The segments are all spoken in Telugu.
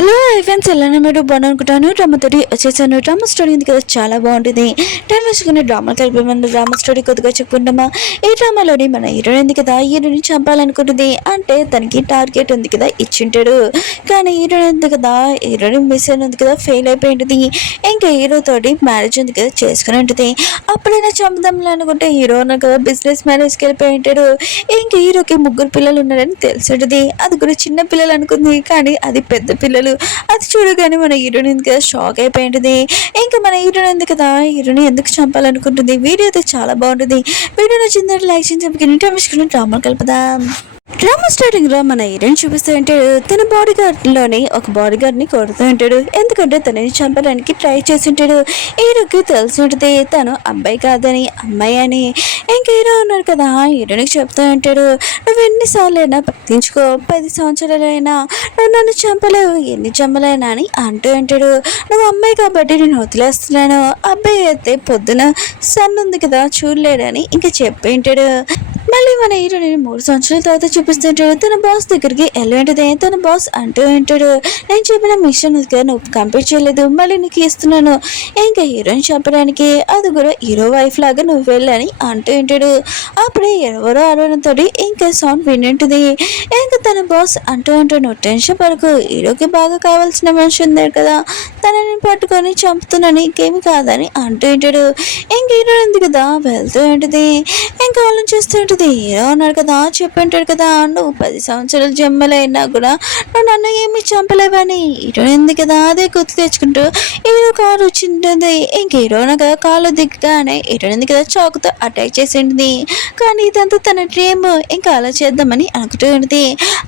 హలో ఫ్రెండ్స్, ఎలా మీరు బాగున్నాను. డ్రామాతోటి వచ్చేసాను. డ్రామా స్టోరీ ఉంది కదా, చాలా బాగుంటుంది. టైం వేసుకుని డ్రామా కలిపి మన డ్రామా స్టోరీ కొద్దిగా చెప్పుకుంటామా. ఈ డ్రామాలోని మన హీరో ఉంది కదా, హీరోని చంపాలనుకుంటుంది. అంటే తనకి టార్గెట్ ఉంది కదా, ఇచ్చింటాడు. కానీ హీరో ఉంది కదా, హీరోని మిస్ అయినది కదా, ఫెయిల్ అయిపోయింది. ఇంకా హీరోతోటి మ్యారేజ్ ఉంది కదా, చేసుకుని ఉంటుంది. అప్పుడైనా చంపుదాంలే అనుకుంటే హీరో ఉన్నారు కదా, బిజినెస్ మ్యారేజ్కి వెళ్ళిపోయి ఉంటాడు. ఇంకా హీరోకి 3 పిల్లలు ఉన్నారని తెలిసింటుంది. అది కూడా చిన్న పిల్లలు అనుకుంది, కానీ అది పెద్ద పిల్లలు. అది చూడగానే మన హీరోయిన్ కదా షాక్ అయిపోయింది. ఇంకా మన హీరోయిన్ ఉంది కదా, హీరోని ఎందుకు చంపాలనుకుంటుంది. వీడియో అయితే చాలా బాగుంటుంది. వీడియో నచ్చిందంటే లైక్ చేసి డ్రామా కలుపుదాం. డ్రామా స్టార్టింగ్ లో మన హీరోయిన్ చూపిస్తూ ఉంటాడు. తన బాడీ గార్డ్ లోని ఒక బాడీ గార్డ్ ని కొడుతూ ఉంటాడు. ఎందుకంటే తనని చంపడానికి ట్రై చేసి ఉంటాడు. హీరోకి తెలిసి ఉంటుంది తను అబ్బాయి కాదని, అమ్మాయి అని. ఇంకా హీరో ఉన్నారు కదా, హీరోనికి చెప్తూ ఉంటాడు, నువ్వు ఎన్నిసార్లు అయినా పట్టించుకో, 10 సంవత్సరాలైనా నువ్వు నన్ను చంపలేవు, ఎన్ని చంపలేనా అని అంటూ ఉంటాడు. నువ్వు అమ్మాయి కాబట్టి నేను వదిలేస్తున్నాను, అబ్బాయి అయితే పొద్దున సన్ ఉంది కదా చూడలేడని ఇంకా చెప్పి ఉంటాడు. మళ్ళీ మన హీరోని 3 సంవత్సరాల తర్వాత చూపిస్తుంటాడు. తన బాస్ దగ్గరికి వెళ్ళేంటిదే. తన బాస్ అంటూ ఉంటాడు, నేను చెప్పిన మిషన్ నువ్వు కంప్లీట్ చేయలేదు, మళ్ళీ నీకు ఇస్తున్నాను. ఇంకా హీరోని చెప్పడానికి, అది కూడా హీరో వైఫ్ లాగా నువ్వు వెళ్ళని అంటూ ఉంటాడు. అప్పుడే ఎవరో అరవడంతో ఇంకా సౌండ్ వింటుంది. ఇంకా తన బాస్ అంటూ ఉంటాడు, నువ్వు టెన్షన్ పడకు, హీరోకి బాగా కావాల్సిన మనిషి ఉంది కదా, తనని పట్టుకొని చంపుతున్నాను, ఇంకేమి కాదని అంటూ ఉంటాడు. ఇంక హీరో ఉంది కదా వెళ్తూ ఉంటుంది. ఇంకా వాళ్ళని చూస్తూ ఉంటుంది. హీరో ఉన్నాడు కదా, చెప్పింటాడు కదా, నువ్వు 10 సంవత్సరాలు జమ్మలైనా కూడా నువ్వు నన్ను ఏమి చంపలేవని. హీరో ఉంది కదా అదే గుర్తు తెచ్చుకుంటూ హీరో కారు వచ్చింటుంది. ఇంక హీరో కదా కాలు దిగ్గానే హీరో ఉంది కదా చాకుతో అటాక్ చేసింది. కానీ ఇదంతా తన డ్రీమ్, ఇంకా అలా చేద్దామని అనుకుంటూ ఉంటుంది.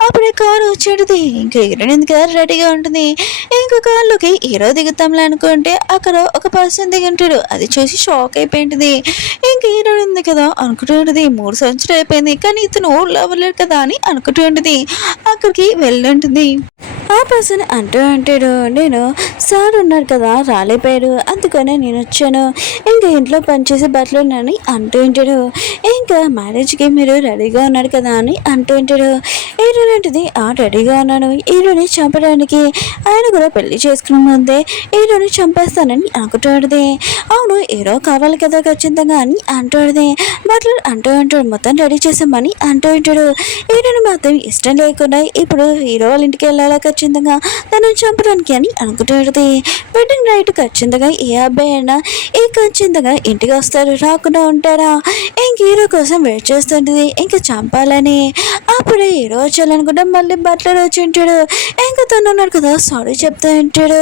అప్పుడే కారు వచ్చేది. ఇంకా హీరో ఉంది కదా రెడీగా ఉంటుంది. ఇంకో కారులోకి హీరో దిగుతాంలే అనుకుంటే అక్కడ ఒక పర్సన్ దిగి ఉంటాడు. అది చూసి షాక్ అయిపోయింది. ఇంక హీరో ఉంది కదా అనుకుంటూ ఉంటుంది, 3 సంవత్సరాలు అయిపోయింది కానీ ఇతను లవ్వలేడు కదా అని అనుకుంటూ ఉంటుంది. అక్కడికి వెళ్ళుంటుంది. ఆ పర్సన్ అంటూ అంటాడు, నేను సార్ ఉన్నారు కదా రాలేపోయారు, అందుకనే నేను వచ్చాను, ఇంకా ఇంట్లో పనిచేసే బట్టలు ఉన్నాయని అంటూ ఉంటాడు. ఇంకా మ్యారేజ్కి మీరు రెడీగా ఉన్నారు కదా అని అంటూ ఉంటాడు. హీరోనేంటిది రెడీగా ఉన్నాను, హీరోని చంపడానికి. ఆయన కూడా పెళ్లి చేసుకున్న ముందే హీరోని చంపేస్తానని అనుకుంటాడుది. అవును హీరో కావాలి కదా ఖచ్చితంగా అని అంటాడుది. బట్టలు అంటూ ఉంటాడు, మొత్తం రెడీ చేసామని అంటూ ఉంటాడు. హీరోని మాత్రం ఇష్టం లేకుండా ఇప్పుడు హీరో వాళ్ళ ఇంటికి వెళ్ళాలా ఖచ్చితంగా తనని చంపడానికి అని అనుకుంటుంది. వెడ్డింగ్ నైట్ ఖచ్చితంగా ఏ అబ్బాయి అయినా ఖచ్చితంగా ఇంటికి వస్తారు, రాకుండా ఉంటారా. ఇంక హీరో కోసం వెయిట్ చేస్తుంటుంది, ఇంకా చంపాలని. అప్పుడే హీరో వచ్చాలనుకుంటే మళ్ళీ బట్లర్ వచ్చి ఉంటాడు. ఇంకా తను ఉన్నాడు కదా సారీ చెప్తూ ఉంటాడు.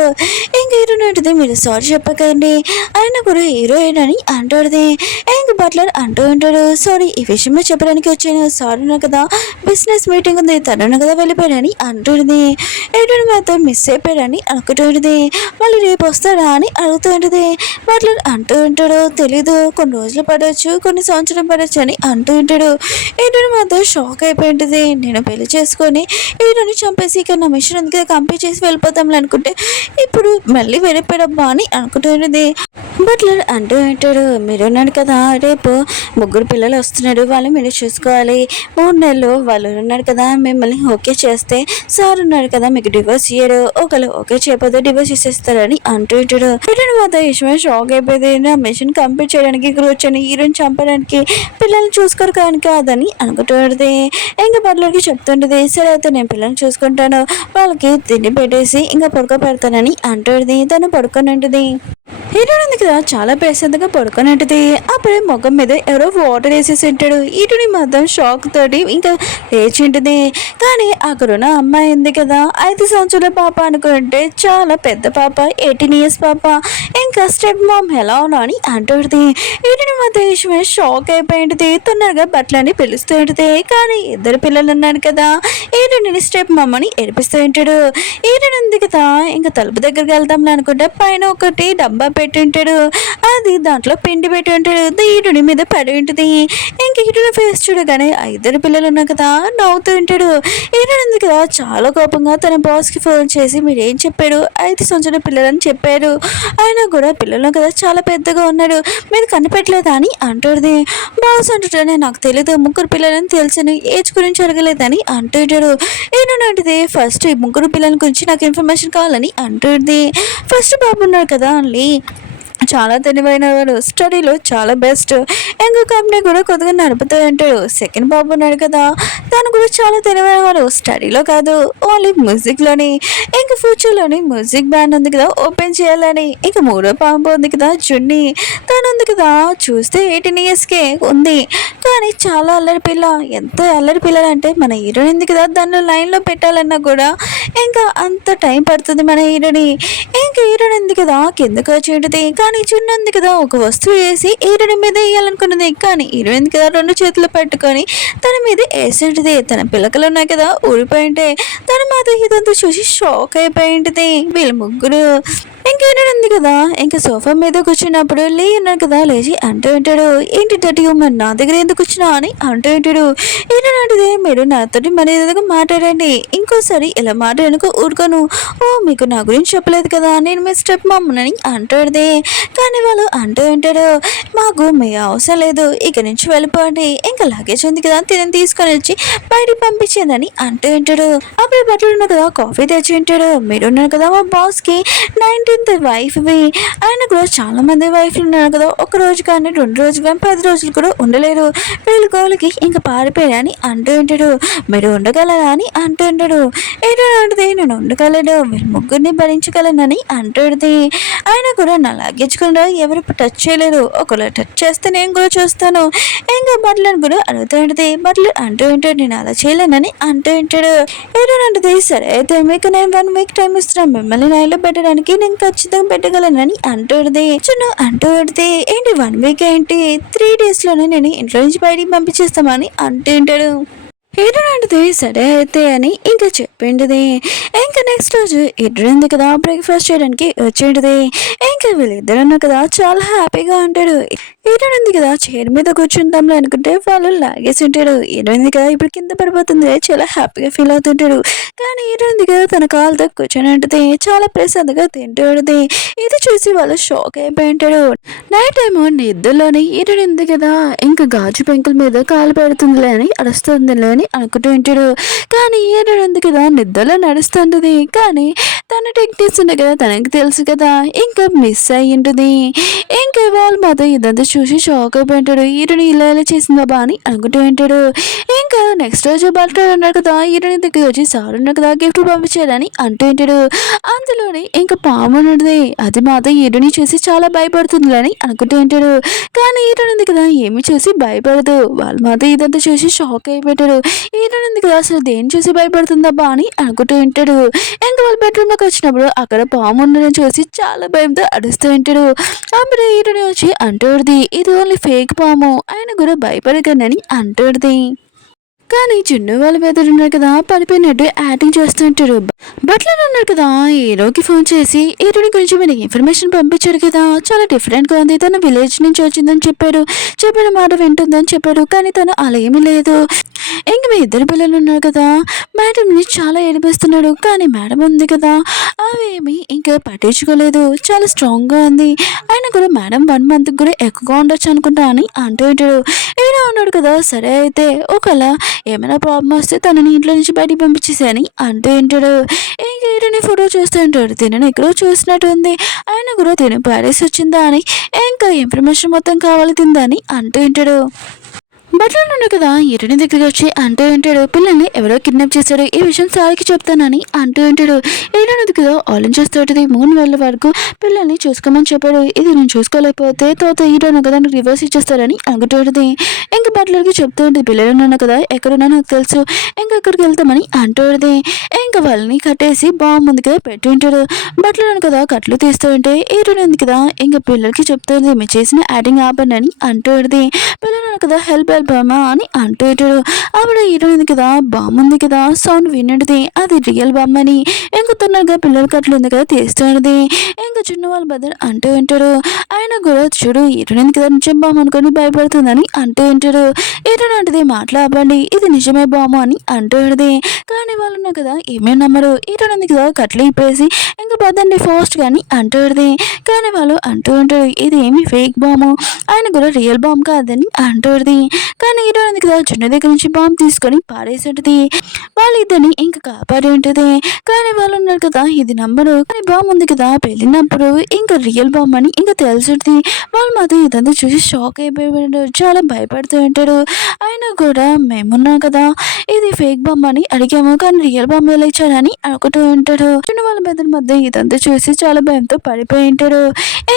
ఇంక హీరో ఉంటుంది, మీరు సారీ చెప్పకండి, ఆయన కూడా హీరోయిన్ అని అంటాడుది. ఇంక బట్లర్ అంటూ ఉంటాడు, సారీ ఈ విషయమే చెప్పడానికి వచ్చాను, సారీ కదా బిజినెస్ మీటింగ్ ఉంది, తను కదా వెళ్ళిపోయాడని అంటుంది. హీరోని మాత్రం మిస్ అయిపోయాడని అనుకుంటుంది. మళ్ళీ రేపు వస్తాడా అని అడుగుతూ ఉంటుంది. బట్లర్ అంటూ ఉంటాడు, తెలీదు, కొన్ని రోజులు పడవచ్చు, కొన్ని సంవత్సరం పడవచ్చు అని అంటూ ఉంటాడు. హీరోని మాత్రం షాక్ అయిపోయి ఉంటుంది. నేను పెళ్లి చేసుకొని హీరోని చంపేసి ఇక నా మిషన్ అందుకే కంప్లీట్ చేసి వెళ్ళిపోతాంలే అనుకుంటే ఇప్పుడు మళ్ళీ వెళ్ళిపోయాడబ్బా అని అనుకుంటుంది. బట్లర్ అంటూ ఉంటాడు, మీరు ఉన్నాడు కదా రేపు 3 పిల్లలు వస్తున్నాడు, వాళ్ళు మీరు చూసుకోవాలి, 3 నెలలు వాళ్ళు ఉన్నారు కదా మిమ్మల్ని ఓకే చేస్తే సార్ ఉన్నాడు కదా మీకు డివోర్స్ ఇయ్యరు, ఒకళ్ళు ఓకే చేయకపోతే డివోర్స్ ఇచ్చేస్తారని అంటూ ఉంటాడు. హీరోని మాత్రం ఇష్టమే షాక్ అయిపోయింది. నా మిషన్ కంప్లీట్ చేయడానికి ఇక్కడ వచ్చాను, హీరోని చంపడానికి, పిల్లల్ని చూసుకోరు కానీ కాదని అనుకుంటుంది. ఇంకా బట్లర్కి చెప్తుంటుంది, సరే అయితే నేను పిల్లల్ని చూసుకుంటాను, వాళ్ళకి తిండి పెట్టేసి ఇంకా పడుకో పెడతానని అంటుంది. తను పడుకొని ఉంటుంది. హీరోయిన్ ఉంది కదా చాలా ప్రశాంతంగా పడుకొని ఉంటుంది. అప్పుడే ముఖం మీద ఎవరో వాటర్ వేసేసి ఉంటాడు. హీరోని మాత్రం షాక్ తోటి ఇంకా లేచి ఉంటుంది. కానీ అక్కడున్న అమ్మాయి ఉంది కదా 5 సంవత్సరాల పాప అనుకుంటే చాలా పెద్ద పాప, 18 years పాప, ఇంకా స్టెప్ మామ్ ఎలా ఉన్నా అని అంటుంది. హీరోని మాత్రం విషయమే షాక్ అయిపోయింది. తొందరగా బట్టలని పిలుస్తూ ఉంటుంది. కానీ 2 పిల్లలు ఉన్నారు కదా, హీరోని స్టెప్ మామ్ అని ఏడిపిస్తూ ఉంటాడు. హీరోయిన్ ఉంది కదా ఇంకా తలుపు దగ్గరికి వెళ్దాంలే అనుకుంటే పైన ఒకటి డబ్బా పెట్టి ఉంటాడు. అది దాంట్లో పిండి పెట్టి ఉంటాడు. హీరోని మీద పడి ఉంటుంది. ఇంక హీరోని ఫేస్ చూడగానే 2 పిల్లలు ఉన్నా కదా నవ్వుతూ ఉంటాడు. హీరోయిన్ ఉంది కదా చాలా కోపంగా తన తన బాస్కి ఫోన్ చేసి మీరేం చెప్పాడు 5 సంవత్సరాల పిల్లలని చెప్పారు, అయినా కూడా పిల్లలు కదా చాలా పెద్దగా ఉన్నాడు, మీరు కనిపెట్టలేదా అని అంటుంది. బాస్ అంటుంటానే నాకు తెలీదు, 3 పిల్లలని తెలిసిన ఏజ్ గురించి అడగలేదని అంటుంటాడు. ఏంటంటే ఫస్ట్ ఈ 3 పిల్లల గురించి నాకు ఇన్ఫర్మేషన్ కావాలని అంటుంది. ఫస్ట్ బాబు ఉన్నాడు కదా అల్లి, చాలా తెలివైన వాడు, స్టడీలో చాలా బెస్ట్, ఇంకో కంపెనీ కూడా కొద్దిగా నడుపుతూ ఉంటాడు. సెకండ్ బాబు ఉన్నాడు కదా, తను కూడా చాలా తెలివైన వాడు, స్టడీలో కాదు ఓన్లీ మ్యూజిక్లోని, ఇంకా ఫ్యూచర్లోని మ్యూజిక్ బ్యాండ్ ఉంది కదా ఓపెన్ చేయాలని. ఇంకా మూడో పాప ఉంది కదా జున్ని, తను ఉంది కదా చూస్తే 18 ఇయర్స్కే ఉంది, కానీ చాలా అల్లరి పిల్ల. ఎంత అల్లరి పిల్లలు అంటే మన హీరోయిన్ ఉంది కదా దాన్ని లైన్లో పెట్టాలన్నా కూడా ఇంకా అంత టైం పడుతుంది మన హీరోని. ఇంకా హీరోయిన్ ఉంది కదా కిందకు వచ్చి ఉంటుంది, కానీ చున్ను ఉంది కదా ఒక వస్తువు వేసి హీరోయిన్ మీద వేయాలనుకున్నది, కానీ హీరోయిన్ కదా 2 చేతులు పట్టుకొని తన మీద వేసింటిది. తన పిల్లకలు ఉన్నాయి కదా ఊరిపోయింటే తన మాత్రం ఇదంతా చూసి షాక్ అయిపోయింటిది. వీళ్ళు ముగ్గురు ఇంకేనాడు కదా ఇంకా సోఫా మీద కూర్చున్నప్పుడు లే ఉన్నాడు కదా లేచి అంటూ ఉంటాడు, ఏంటి డాడీ మరి నా దగ్గర ఎందుకు వచ్చినా అని అంటూ ఉంటాడు. ఏంటంటే మీరు నాతోటి మరి ఏదో మాట్లాడండి, ఇంకోసారి ఇలా మాట్లాడనుకో ఊరుకోను. ఓ మీకు నా గురించి చెప్పలేదు కదా, నేను మీ స్టెప్ మమ్మని అంటాడుదే. కానీ వాళ్ళు అంటూ ఉంటాడు, మాకు మీ అవసరం లేదు, ఇక నుంచి వెళ్ళిపోండి, ఇంకా లగేజ్ ఉంది కదా తిని తీసుకొని వచ్చి బయటికి పంపించేదని అంటూ ఉంటాడు. అప్పుడు బట్టలు ఉన్నా కదా కాఫీ తెచ్చి ఉంటాడు. మీరు ఉన్నారు కదా మా బాస్కి 19th వైఫ్వి, ఆయన కూడా చాలా మంది వైఫ్లు ఉన్నారు కదా, ఒక రోజు కానీ 2 రోజులు కానీ 10 రోజులు కూడా ఉండలేరు, వీళ్ళ గోళ్ళకి ఇంకా పారిపోయాని అంటూ ఉంటాడు. మీరు ఉండగలరా అని అంటూ ఉంటాడు. ఏంటంటే నేను ఉండగలను, వీళ్ళు ముగ్గురిని భరించగలనని అంటుంది. ఆయన కూడా నా లగేజ్ కూడా ఎవరు టచ్ చేయలేరు, ఒకవేళ టచ్ చేస్తే నేను కూడా చూస్తాను, ఇంకా బట్టలను కూడా అడుగుతూ ఉంటుంది. బట్టలు అంటూ ఉంటాడు నేను అలా చేయలేనని అంటూ ఉంటాడు. ఏంటంటే సరే అయితే మీకు నేను 1 వీక్ టైం ఇస్తున్నాను, మిమ్మల్ని లైన్లో పెట్టడానికి నేను ఖచ్చితంగా పెట్టగలనని అంటుంది. చిన్న అంటుంది ఏంటి 1 వీక్ ఏంటి 3 డేస్లోనే నేను ఇంట్లో నుంచి బయటికి పంపించేస్తామని అంటుంటాడు. ఏంటంటే సరే అయితే అని ఇంకా చెప్పిండిది. ఇంకా నెక్స్ట్ రోజు ఇద్దరుంది కదా బ్రేక్ఫాస్ట్ చేయడానికి వచ్చేటిది. ఇంకా వీళ్ళిద్దరున్నా కదా చాలా హ్యాపీగా ఉంటాడు. ఏంటంది కదా చైర్ మీద కూర్చుంటాంలే అనుకుంటే వాళ్ళు లాగేసి ఉంటాడు. ఏంటంది కదా ఇప్పుడు కింద పడిపోతుంది, చాలా హ్యాపీగా ఫీల్ అవుతుంటాడు. కానీ ఏంటంది కదా తన కాలుతో కూర్చొని ఉంటుంది, చాలా ప్రశాంతంగా తింటాడుది. ఇది చూసి వాళ్ళు షాక్ అయిపోయి ఉంటాడు. నైట్ టైము నిద్రలోని ఏంటంది కదా ఇంకా గాజు పెంకుల మీద కాలు పెడుతుందిలే అని అరుస్తుందిలే అని అనుకుంటూ ఉంటాడు. కానీ ఏంటంది కదా నిద్రలో నడుస్తుంటుంది, కానీ తన టెక్నిక్స్ ఉంది కదా తనకి తెలుసు కదా ఇంకా మిస్ అయ్యి ఉంటుంది. ఇంకా వాళ్ళు మాత్రం ఇదంతా చూసి షాక్ అయిపోయింటాడు. ఈరుని ఇలా చేసిందా బా అని అనుకుంటూ ఉంటాడు. ఇంకా నెక్స్ట్ రోజు బట్టలు ఉన్నాడు కదా ఈరుని దగ్గర వచ్చి సార్ ఉన్నాడు కదా గిఫ్ట్ పంపించాలని అంటూ ఉంటాడు. అందులోనే ఇంకా పాము ఉన్నది, అది మాత్రం ఈరుని చూసి చాలా భయపడుతుంది అని అనుకుంటూ ఉంటాడు. కానీ ఈరుని ఉంది కదా ఏమి చూసి భయపడదు, వాళ్ళు మాత్రం ఇదంతా చూసి షాక్ అయిపోయాడు. ఈరుని ఉంది కదా అసలు దేని చూసి భయపడుతుందబ్బా అని అనుకుంటూ ఉంటాడు. ఇంకా వాళ్ళ బెడ్రూమ్లోకి వచ్చినప్పుడు అక్కడ పాము ఉండడం చూసి చాలా భయంతో అడుస్తూ ఉంటాడు. అప్పుడు ఈరుని వచ్చి అంటూడిది ఇది ఓన్లీ ఫేక్ పాము, ఆయన కూడా భయపడకండి అంటూడిది. కానీ చిన్ను వాళ్ళ ఉన్నారు కదా పడిపోయినట్టు యాక్టింగ్ చేస్తుంటారు. బట్లర్ ఉన్నారు కదా హీరోకి ఫోన్ చేసి హీరోని గురించి మీరు ఇన్ఫర్మేషన్ పంపించారు కదా, చాలా డిఫరెంట్గా ఉంది, తన విలేజ్ నుంచి వచ్చిందని చెప్పాడు, చెప్పిన మాట వింటుందని చెప్పాడు, కానీ తను అలా ఏమీ లేదు. ఇంక మీ 2 పిల్లలు ఉన్నారు కదా మేడంని చాలా ఏడిపిస్తున్నాడు, కానీ మేడం ఉంది కదా అవేమి ఇంకా పట్టించుకోలేదు, చాలా స్ట్రాంగ్గా ఉంది, ఆయన కూడా మేడం 1 మంత్ కూడా ఎక్కువగా ఉండొచ్చు అనుకుంటా అని అంటూ ఉంటాడు. హీరో ఉన్నాడు కదా సరే అయితే ఒకవేళ ఏమైనా ప్రాబ్లం వస్తే తనని ఇంట్లో నుంచి బయటికి పంపించేసాని అంటూ ఉంటాడు. ఇంక హీరోని ఫోటో చూస్తూ ఉంటాడు, తినని ఎక్కడో చూసినట్టు ఉంది, ఆయన కూడా తిని ప్యారిస్ వచ్చిందా అని ఇంకా ఇన్ఫర్మేషన్ మొత్తం కావాలి తిందా అని అంటూ ఉంటాడు. బట్టలు ఉన్నాడు కదా హీరోని దగ్గరికి వచ్చి అంటూ ఉంటాడు, పిల్లల్ని ఎవరో కిడ్నాప్ చేశాడు, ఈ విషయం సార్కి చెప్తానని అంటూ ఉంటాడు. హీరోని దగ్గర ఆలోచిస్తుంటుంది, 3 నెలల వరకు పిల్లల్ని చూసుకోమని చెప్పాడు, ఇది నేను చూసుకోలేకపోతే తర్వాత హీరోను కదా రివర్స్ ఇచ్చేస్తారని అనుకుంటుంది. ఇంకా బట్టలకి చెప్తూ ఉంటుంది, పిల్లలు ఉన్నాను కదా ఎక్కడున్నా నాకు తెలుసు, ఇంకా అక్కడికి వెళ్తామని అంటుంది. ఇంకా వాళ్ళని కట్టేసి బాంబు ఉంది కదా పెట్టి ఉంటాడు. బట్టలు కదా కట్లు తీస్తూ ఉంటే హీరోని ఉంది కదా ఇంకా పిల్లలకి చెప్తుంది, మీరు చేసిన యాక్టింగ్ ఆపండి అని అంటుంది. పిల్లలు కదా హెల్ప్ బామా అని అంటూ అప్పుడు హీరోయిన్ కదా బామ్మ ఉంది కదా సౌండ్ వినడిది అది రియల్ బామ్మ అని. ఇంకా ఇంకా తొందరగా పిల్లల కట్లు ఉంది కదా తీస్తున్నది. ఇంకా చిన్న వాళ్ళ బద్దలు అంటూ ఉంటారు. ఆయన కూడా చూడు ఇటునేందుకు కదా నిజం బాము అనుకుని భయపడుతుందని అంటూ ఉంటారు. ఇటునంటిది మాట్లాడండి ఇది నిజమే బాము అని అంటూ ఉంటుంది. కానీ వాళ్ళు ఉన్నారు కదా ఏమేమి నమ్మరు. ఇటునేందుకు కదా కట్లు ఇప్పేసి ఇంకా పదండి ఫాస్ట్ కానీ అంటూ ఉంటుంది. కానీ వాళ్ళు అంటూ ఉంటారు ఇది ఏమి ఫేక్ బాము ఆయన కూడా రియల్ బాంబ్ కాదని అంటూ ఉంటుంది. కానీ ఇటునేందుకు కదా చిన్న దగ్గర నుంచి బాంబు తీసుకొని పారేసి ఉంటుంది. వాళ్ళిద్దరిని ఇంకా కాపాడి ఉంటుంది. కానీ వాళ్ళు ఉన్నారు కదా ఇది నమ్మరు. కానీ బాంబు ఉంది కదా వెళ్ళినప్పుడు ఇంకా రియల్ బాంబ్ అని ఇంకా తెలుసుంటుంది. వాళ్ళు మాత్రం ఇదంతా చూసి షాక్ అయిపోయాడు. చాలా భయపడుతూ ఉంటాడు. ఆయన కూడా మేమున్నాం కదా ఇది ఫేక్ బాంబ్ అని అడిగాము కానీ రియల్ బాంబ్ ఎలా ఇచ్చారని అనుకుంటూ ఉంటాడు. చిన్న వాళ్ళ పెద్దల మధ్య ఇదంతా చూసి చాలా భయంతో పడిపోయి ఉంటాడు.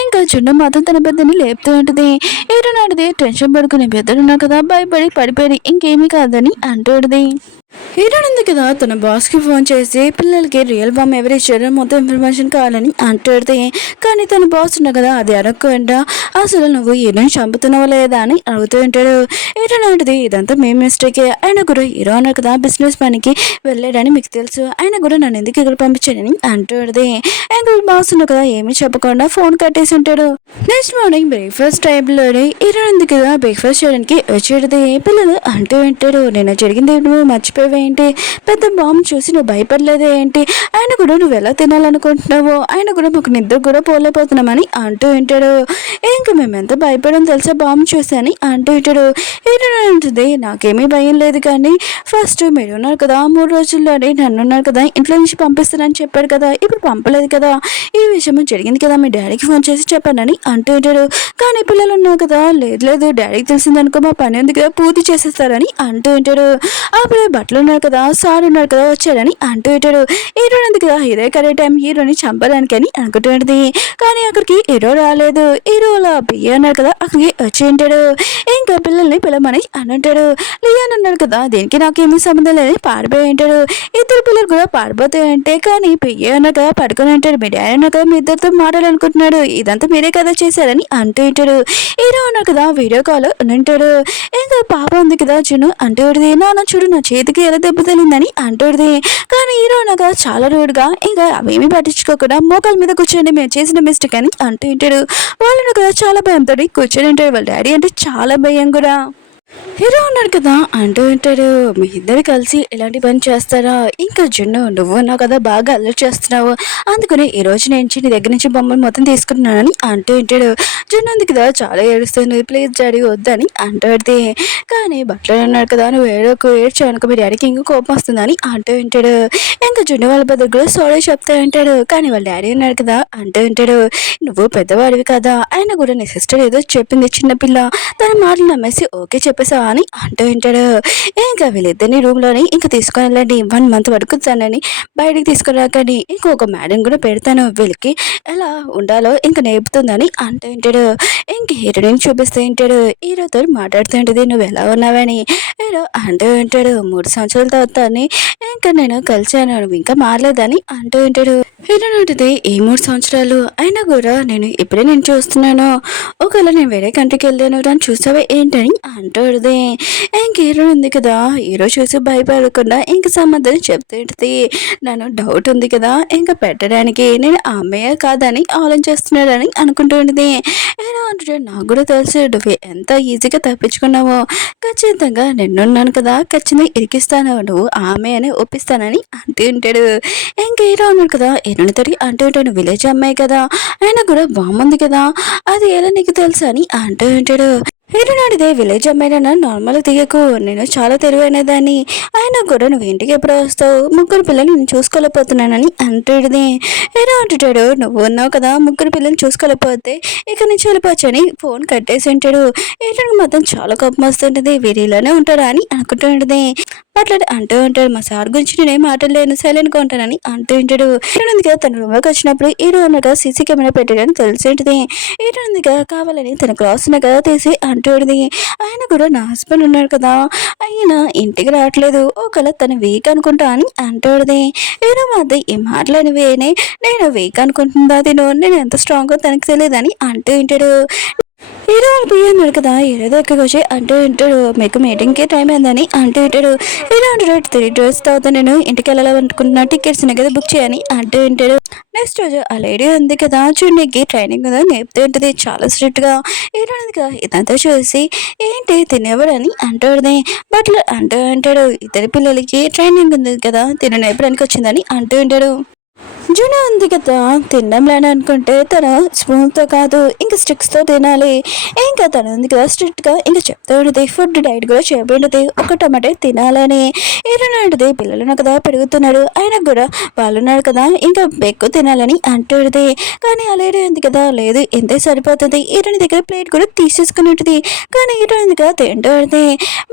ఇంకా చిన్న మాత్రం తన పెద్దని లేపుతూ ఉంటుంది. ఏటనాటిది టెన్షన్ పడుకునే పెద్దడున్నా కదా భయపడి పడిపోయి ఇంకేమీ కాదని అంటుంది. హీరోనుంది కదా తన బాస్కి ఫోన్ చేసి పిల్లలకి రియల్ బాంబ్ ఎవరు ఇచ్చారో మొత్తం ఇన్ఫర్మేషన్ కావాలని అంటుంది. కానీ తన బాస్ ఉన్నా కదా అది అడగకుండా అసలు నువ్వు హీరోని చంపుతున్నావా లేదా అని అడుగుతూ ఉంటాడు. హీరోనంటది ఇదంతా మేము మిస్టేకే ఆయన కూడా హీరో అన్నారు కదా బిజినెస్ పనికి వెళ్ళాడని మీకు తెలుసు ఆయన కూడా నన్ను ఎందుకు ఇక్కడ పంపించాడని అంటుంది. ఇంకా బాస్ ఉన్నా కదా ఏమీ చెప్పకుండా ఫోన్ కట్టేసి ఉంటాడు. నెక్స్ట్ మార్నింగ్ బ్రేక్ఫాస్ట్ టైంలోనే హీరోనుంది కదా బ్రేక్ఫాస్ట్ చేయడానికి వచ్చేది. పిల్లలు అంటూ ఉంటాడు నేను జరిగింది నువ్వు మర్చిపోయావేంటి పెద్ద బాంబు చూసి నువ్వు భయపడలేదే ఏంటి ఆయన కూడా నువ్వు ఎలా తినాలనుకుంటున్నావో ఆయన కూడా మాకు నిద్ర కూడా పోలేకపోతున్నామని అంటూ ఉంటాడు. ఇంకా మేము ఎంత భయపడని తెలుసా బాంబు చూసాని అంటూ ఉంటాడు. ఏంటంటుంది నాకేమీ భయం లేదు కానీ ఫస్ట్ మీరు ఉన్నారు కదా 3 రోజుల్లోనే నన్నున్నారు కదా ఇంట్లో నుంచి పంపిస్తానని చెప్పాడు కదా ఇప్పుడు పంపలేదు కదా ఈ విషయం జరిగింది కదా మీ డాడీకి ఫోన్ చేసి చెప్పానని అంటూ ఉంటాడు. కానీ పిల్లలు ఉన్నారు కదా లేదు డాడీకి తెలిసిందనుకో మా పని ఉంది కదా పూర్తి చేసేస్తారని అంటూ ఉంటాడు. అప్పుడే బట్టలు ఉన్నారు కదా సార్ ఉన్నారు కదా వచ్చాడని అంటూ ఉంటాడు. హీరో ఉంది కదా ఇదే కరెక్ట్ టైం హీరోని చంపడానికి అని అనుకుంటుంది. కానీ అక్కడికి హీరో రాలేదు. హీరోల బియ్య అన్నారు కదా అక్కడికి వచ్చి ఉంటాడు. ఇంకా పిల్లల్ని పిల్లమని అంటాడు. లియాన్ అన్నాడు కదా దీనికి నాకేమీ సంబంధం లేదని పారిపోయి ఉంటాడు. ఇద్దరు పిల్లలు కూడా పారిపోతూ ఉంటే కానీ బియ్య అన్నారు కదా పడుకొని ఉంటాడు. మీ డాడీ అన్నారు కదా మీ ఇద్దరితో మాట్లాడాలనుకుంటున్నాడు ఇదంతా మీరే కదా చేశారని అంటూ ఉంటాడు. హీరో అన్నారు కదా వీడియో కాల్ అంటాడు. ఇంకా పాప ఉంది కదా జును అంటూడిది నాన్న చూడు నా చేతికి ఎలా దెబ్బ తగిలిందని అంటూడిది. కానీ హీరో అనగా చాలా రూడ్గా ఇంకా అవేమీ పట్టించుకోకుండా మోకాల మీద కూర్చొని మేము చేసిన మిస్టేక్ అని అంటూ ఉంటాడు. వాళ్ళు కదా చాలా భయంతో కూర్చొని ఉంటాడు. వాళ్ళ డాడీ అంటే చాలా భయం కూడా. హీరో ఉన్నాడు కదా అంటూ ఉంటాడు మీ ఇద్దరు కలిసి ఇలాంటి పని చేస్తారా ఇంకా జున్ను నువ్వు ఉన్నావు కదా బాగా అల్లరి చేస్తున్నావు అందుకని ఈ రోజు నుంచి నీ దగ్గర నుంచి బొమ్మలు మొత్తం తీసుకుంటున్నానని అంటూ ఉంటాడు. జున్ను ఉంది కదా చాలా ఏడుస్తుంది ప్లీజ్ డాడీ వద్దని అంటుంది. కానీ బట్టలు ఉన్నాడు కదా నువ్వు ఏడ్చావు అనుకో మీ డాడీకి ఇంకా కోపం వస్తుందని అంటూ ఉంటాడు. ఇంకా జున్ను వాళ్ళ బదులు కూడా సారీ చెప్తా ఉంటాడు. కానీ వాళ్ళ డాడీ ఉన్నాడు కదా అంటూ ఉంటాడు నువ్వు పెద్దవాడివి కదా ఆయన కూడా నీ సిస్టర్ ఏదో చెప్పింది చిన్నపిల్ల తన మాటలు నమ్మేసి ఓకే చెప్పేసావా అని అంటూ ఉంటాడు. ఇంకా వీళ్ళిద్దరిని రూమ్లోని ఇంకా తీసుకొని వెళ్ళండి 1 month వరకు తనని బయటికి తీసుకుని రాకండి ఇంకొక మేడం కూడా పెడతాను వీళ్ళకి ఎలా ఉండాలో ఇంకా నేర్పుతుందని అంటూ ఉంటాడు. ఇంక హీరోని చూపిస్తూ ఉంటాడు. హీరోతో మాట్లాడుతూ ఉంటుంది నువ్వు ఎలా ఉన్నావని. హీరో అంటూ ఉంటాడు 3 సంవత్సరాల తర్వాత ఇంకా నేను కలిసాను నువ్వు ఇంకా మారలేదని అంటూ ఉంటాడు. హీరో ఉంటుంది ఈ 3 సంవత్సరాలు అయినా కూడా నేను ఇప్పుడే నేను చూస్తున్నాను ఒకవేళ నేను వేరే కంట్రీకి వెళ్ళాను అని చూసావా ఏంటని అంటుంది. ఇంక హీరో ఉంది కదా హీరో చూసి భయపడకుండా ఇంక సమాధానం చెప్తుంది నన్ను డౌట్ ఉంది కదా ఇంకా పెట్టడానికి నేను ఆ అమ్మాయే కాదని ఆలోచిస్తున్నాడని అనుకుంటుంది. హీరో అంటాడు నాకు కూడా తెలుసు నువ్వు ఎంత ఈజీగా తప్పించుకున్నావో ఖచ్చితంగా నిన్నున్నాను కదా ఖచ్చితంగా ఇరికిస్తాను నువ్వు ఆమె అని ఒప్పిస్తానని అంటూ ఉంటాడు. ఇంక హీరో అన్నాడు కదా ఎన్నితోటి అంటూ ఉంటాడు విలేజ్ అమ్మాయి కదా ఆయన కూడా బాగుంది కదా అది ఎలా నీకు తెలుసు అని అంటూ ఉంటాడు. హీరో నాడిదే విలేజ్ అమ్మాయినా నార్మల్ దిగకు నేను చాలా తెలివైన దాన్ని ఆయన కూడా నువ్వు ఇంటికి ఎప్పుడు వస్తావు 3 పిల్లలు నేను చూసుకోలేకపోతున్నానని అంటాడుది. హీరో అంటాడు నువ్వు ఉన్నావు కదా 3 పిల్లలు చూసుకోలేకపోతే ఇక్కడ నుంచి వెళ్ళిపోవచ్చని ఫోన్ కట్టేసి ఉంటాడు. హీరోకి మాత్రం చాలా కోపం వస్తుంటుంది వీరిలోనే ఉంటాడా అని అనుకుంటుంటుంది. మాట్లాడి అంటూ ఉంటాడు మా సార్ గురించి నేనేం మాట్లాడలేను సైలెంట్గా ఉంటానని అంటూ ఉంటాడు. హీరోనిదిగా తన రూమ్లోకి వచ్చినప్పుడు హీరో ఉన్నగా సీసీ కెమెరా పెట్టాడని తెలిసి ఉంటుంది. హీరోనిదిగా కావాలని తన క్లాస్ ఉన్నగా తీసి అంటుంది. ఆయన కూడా నా హస్బెండ్ ఉన్నాడు కదా ఆయన ఇంటికి రావట్లేదు ఒకవేళ తను వీక్ అనుకుంటా అని అంటుంది. హీరో మాది ఈ మాటలనివేనే నేను వీక్ అనుకుంటుందా నేను ఎంత స్ట్రాంగ్గా తనకు తెలియదని అంటూ ఉంటాడు. హీరో పియ్య అన్నాడు కదా, హీరో దగ్గరికి వచ్చి అంటూ ఉంటాడు, మీకు మీటింగ్కి టైం అయిందని అంటూ ఉంటాడు. హీరో అంటాడు, 3 days తర్వాత నేను ఇంటికి వెళ్ళాలనుకుంటున్నా, టికెట్స్ కదా బుక్ చేయని అంటూ ఉంటాడు. నెక్స్ట్ రోజు ఆ లేడీ ఉంది కదా చూడడానికి ట్రైనింగ్ కదా నేర్పుతూ ఉంటుంది చాలా స్ట్రిక్ట్గా. హీరో ఉంది కదా ఇదంతా చూసి ఏంటి తినేవాడని అంటాడు. బట్ అంటూ అంటాడు, ఇద్దరి పిల్లలకి ట్రైనింగ్ ఉంది కదా తిన నేర్పడానికి వచ్చిందని అంటూ ఉంటాడు. జును ఉంది కదా తినడంలేని అనుకుంటే తను స్పూన్తో కాదు ఇంకా స్టిక్స్తో తినాలి. ఇంకా తను ఉంది కదా స్ట్రిక్ట్గా ఇంకా చెప్తూ ఉంటుంది, ఫుడ్ డైట్ కూడా చేయబడింది, ఒక టమాటే తినాలని. ఏరనాడిది పిల్లలను కదా పెరుగుతున్నాడు, ఆయన కూడా వాళ్ళున్నాడు కదా ఇంకా ఎక్కువ తినాలని అంటుంది. కానీ అలేడు ఉంది కదా లేదు ఎంతే సరిపోతుంది, ఈరని దగ్గర ప్లేట్ కూడా తీసేసుకున్నట్టుది. కానీ ఈరని ఉంది కదా తింటుంది.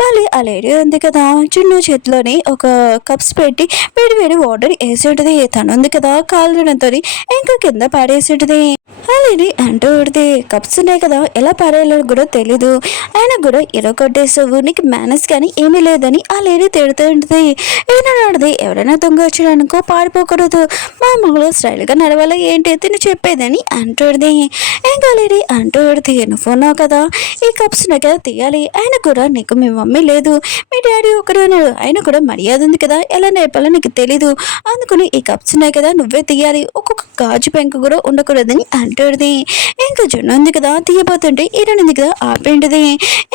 మళ్ళీ ఆ లేడీ ఉంది కదా చిన్న చేతిలోని ఒక కప్స్ పెట్టి వేడి వేడి వాటర్ వేసి ఉంటుంది. తను ఉంది కదా కాలడంతో ఇంకా కింద పాడేసేటిది. అలాని అంటూ ఉడితే కప్స్ ఉన్నాయి కదా ఎలా పాడేయాలో కూడా తెలీదు, ఆయన కూడా కొట్టేసావు, నీకు మేనస్ కానీ ఏమీ లేదని ఆ లేడీ తిడుతూ ఉంటుంది. ఏనాడిది ఎవరైనా దొంగ వచ్చాడనుకో పారిపోకూడదు, మామూలుగా స్టైల్గా నడవాలి ఏంటి తిని చెప్పేదని అంటుంది. ఇంకా లేడీ అంటూ ఉడితే నువ్వున్నావు కదా ఈ కప్స్ కదా తీయాలి, ఆయన కూడా నీకు మీ మమ్మీ లేదు మీ డాడీ ఒకడే ఉన్నాడు, ఆయన కూడా మర్యాద ఉంది కదా ఎలా నేర్పాలో నీకు తెలీదు, అందుకని ఈ కప్స్ ఉన్నాయి కదా నువ్వే తీయాలి, ఒక్కొక్క గాజు పెంకు కూడా ఉండకూడదని అంటుంది. ఇంకా జున్ను ఉంది కదా తీయబోతుంటే ఈరోజు ఉంది కదా ఆపేంటిది.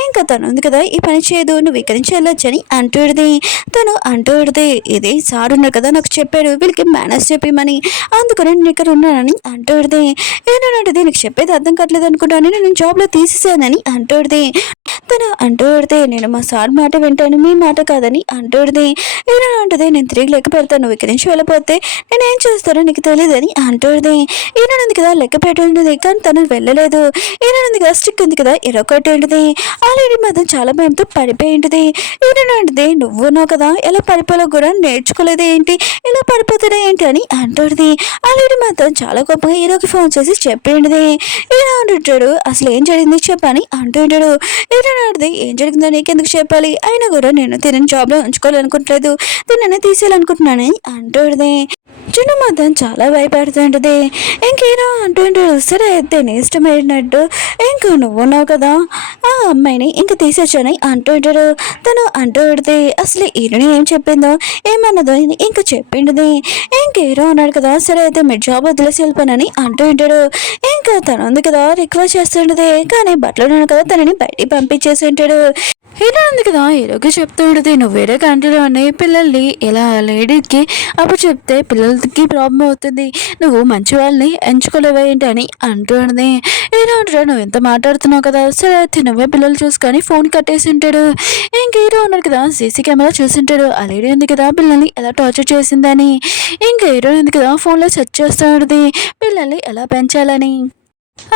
ఇంకా తను ఉంది కదా ఈ పని చేయదు నువ్వు ఇక్కడి నుంచి వెళ్ళొచ్చని అంటుంది. తను అంటుంది, ఇది సార్ ఉన్నారు కదా నాకు చెప్పాడు వీళ్ళకి మేనేజ్ చెప్పమని, అందుకని నేను ఇక్కడ ఉన్నానని అంటుంది. ఏంటంటే నీకు చెప్పేది అర్థం కావట్లేదు అనుకుంటాను, నేను జాబ్లో తీసేసానని అంటుంది. తను అంటుంది, నేను మా సార్ మాట వింటాను మీ మాట కాదని అంటుంది. ఏనంటది, నేను తిరిగి లెక్క పెడతాను, నువ్వు ఇక్కడి నుంచి వెళ్ళిపోతే నేను ఏం చేస్తానో నీకు తెలియదని అంటుంది. ఈయనంది కదా లెక్క పెట్టింది కానీ తను వెళ్ళలేదు. ఈయనంది కదా స్టిక్ ఉంది కదా ఎరొకటి ఆల్రెడీ మాత్రం చాలా భయంతో పడిపోయింది. ఈయనంటది, నువ్వున్నావు కదా ఎలా పడిపోలో కూడా నేర్చుకోలేదు ఏంటి ఇలా పడిపోతున్నా ఏంటి అని అంటుంది. ఆల్రెడీ మాత్రం చాలా గొప్పగా హీరోకి ఫోన్ చేసి చెప్పింది. ఈయన అంటుంటాడు, అసలు ఏం జరిగింది చెప్పని అంటుంటాడు. ఈయనది, ఏం జరిగిందో నీకెందుకు చెప్పాలి, అయినా కూడా నేను తినని జాబ్లో ఉంచుకోవాలనుకుంటలేదు, తినని తీసేయాలనుకుంటున్నానని అంటుంది. చిన్న మాత్రం చాలా భయపడుతుంటుంది. ఇంకేనో అంటుంటాడు, సరే అయితే నీ ఇష్టమైనట్టు ఇంకా నువ్వు ఉన్నావు కదా ఆ అమ్మాయిని ఇంకా తీసేచ్చాని అంటుంటాడు. తను అంటుంది, అసలు ఈయనని ఏం చెప్పిందో ఏమన్నదో ఇంకా చెప్పింది. ఇంకేరో అన్నాడు కదా, సరే అయితే మీరు జాబ్ వదిలేసి వెళ్ళిపోనని అంటుంటాడు. ఇంకా తను ఉంది కదా రిక్వెస్ట్ చేస్తుంటది, కానీ బట్టలు ఉన్నాడు కదా తనని బయటికి పంపించేసి ఉంటాడు. హీరో ఉంది కదా హీరోకి చెప్తూ ఉంటుంది, నువ్వు వేరే కంట్రీలో ఉన్నాయి పిల్లల్ని ఇలా లేడీకి అప్పుడు చెప్తే పిల్లలకి ప్రాబ్లం అవుతుంది, నువ్వు మంచి వాళ్ళని ఎంచుకోలేవేంటి అని అంటుంది. హీరో అంటాడు, నువ్వు ఎంత మాట్లాడుతున్నావు కదా, సరే అయితే నువ్వే పిల్లలు చూసుకొని ఫోన్ కట్టేసి ఉంటాడు. ఇంక హీరో ఉన్నారు కదా సీసీ కెమెరా చూసింటాడు, ఆ లేడీ ఉంది కదా పిల్లల్ని ఎలా టార్చర్ చేసిందని. ఇంకా హీరో ఉంది కదా ఫోన్లో సెర్చ్ చేస్తూ ఉంటుంది పిల్లల్ని ఎలా పెంచాలని.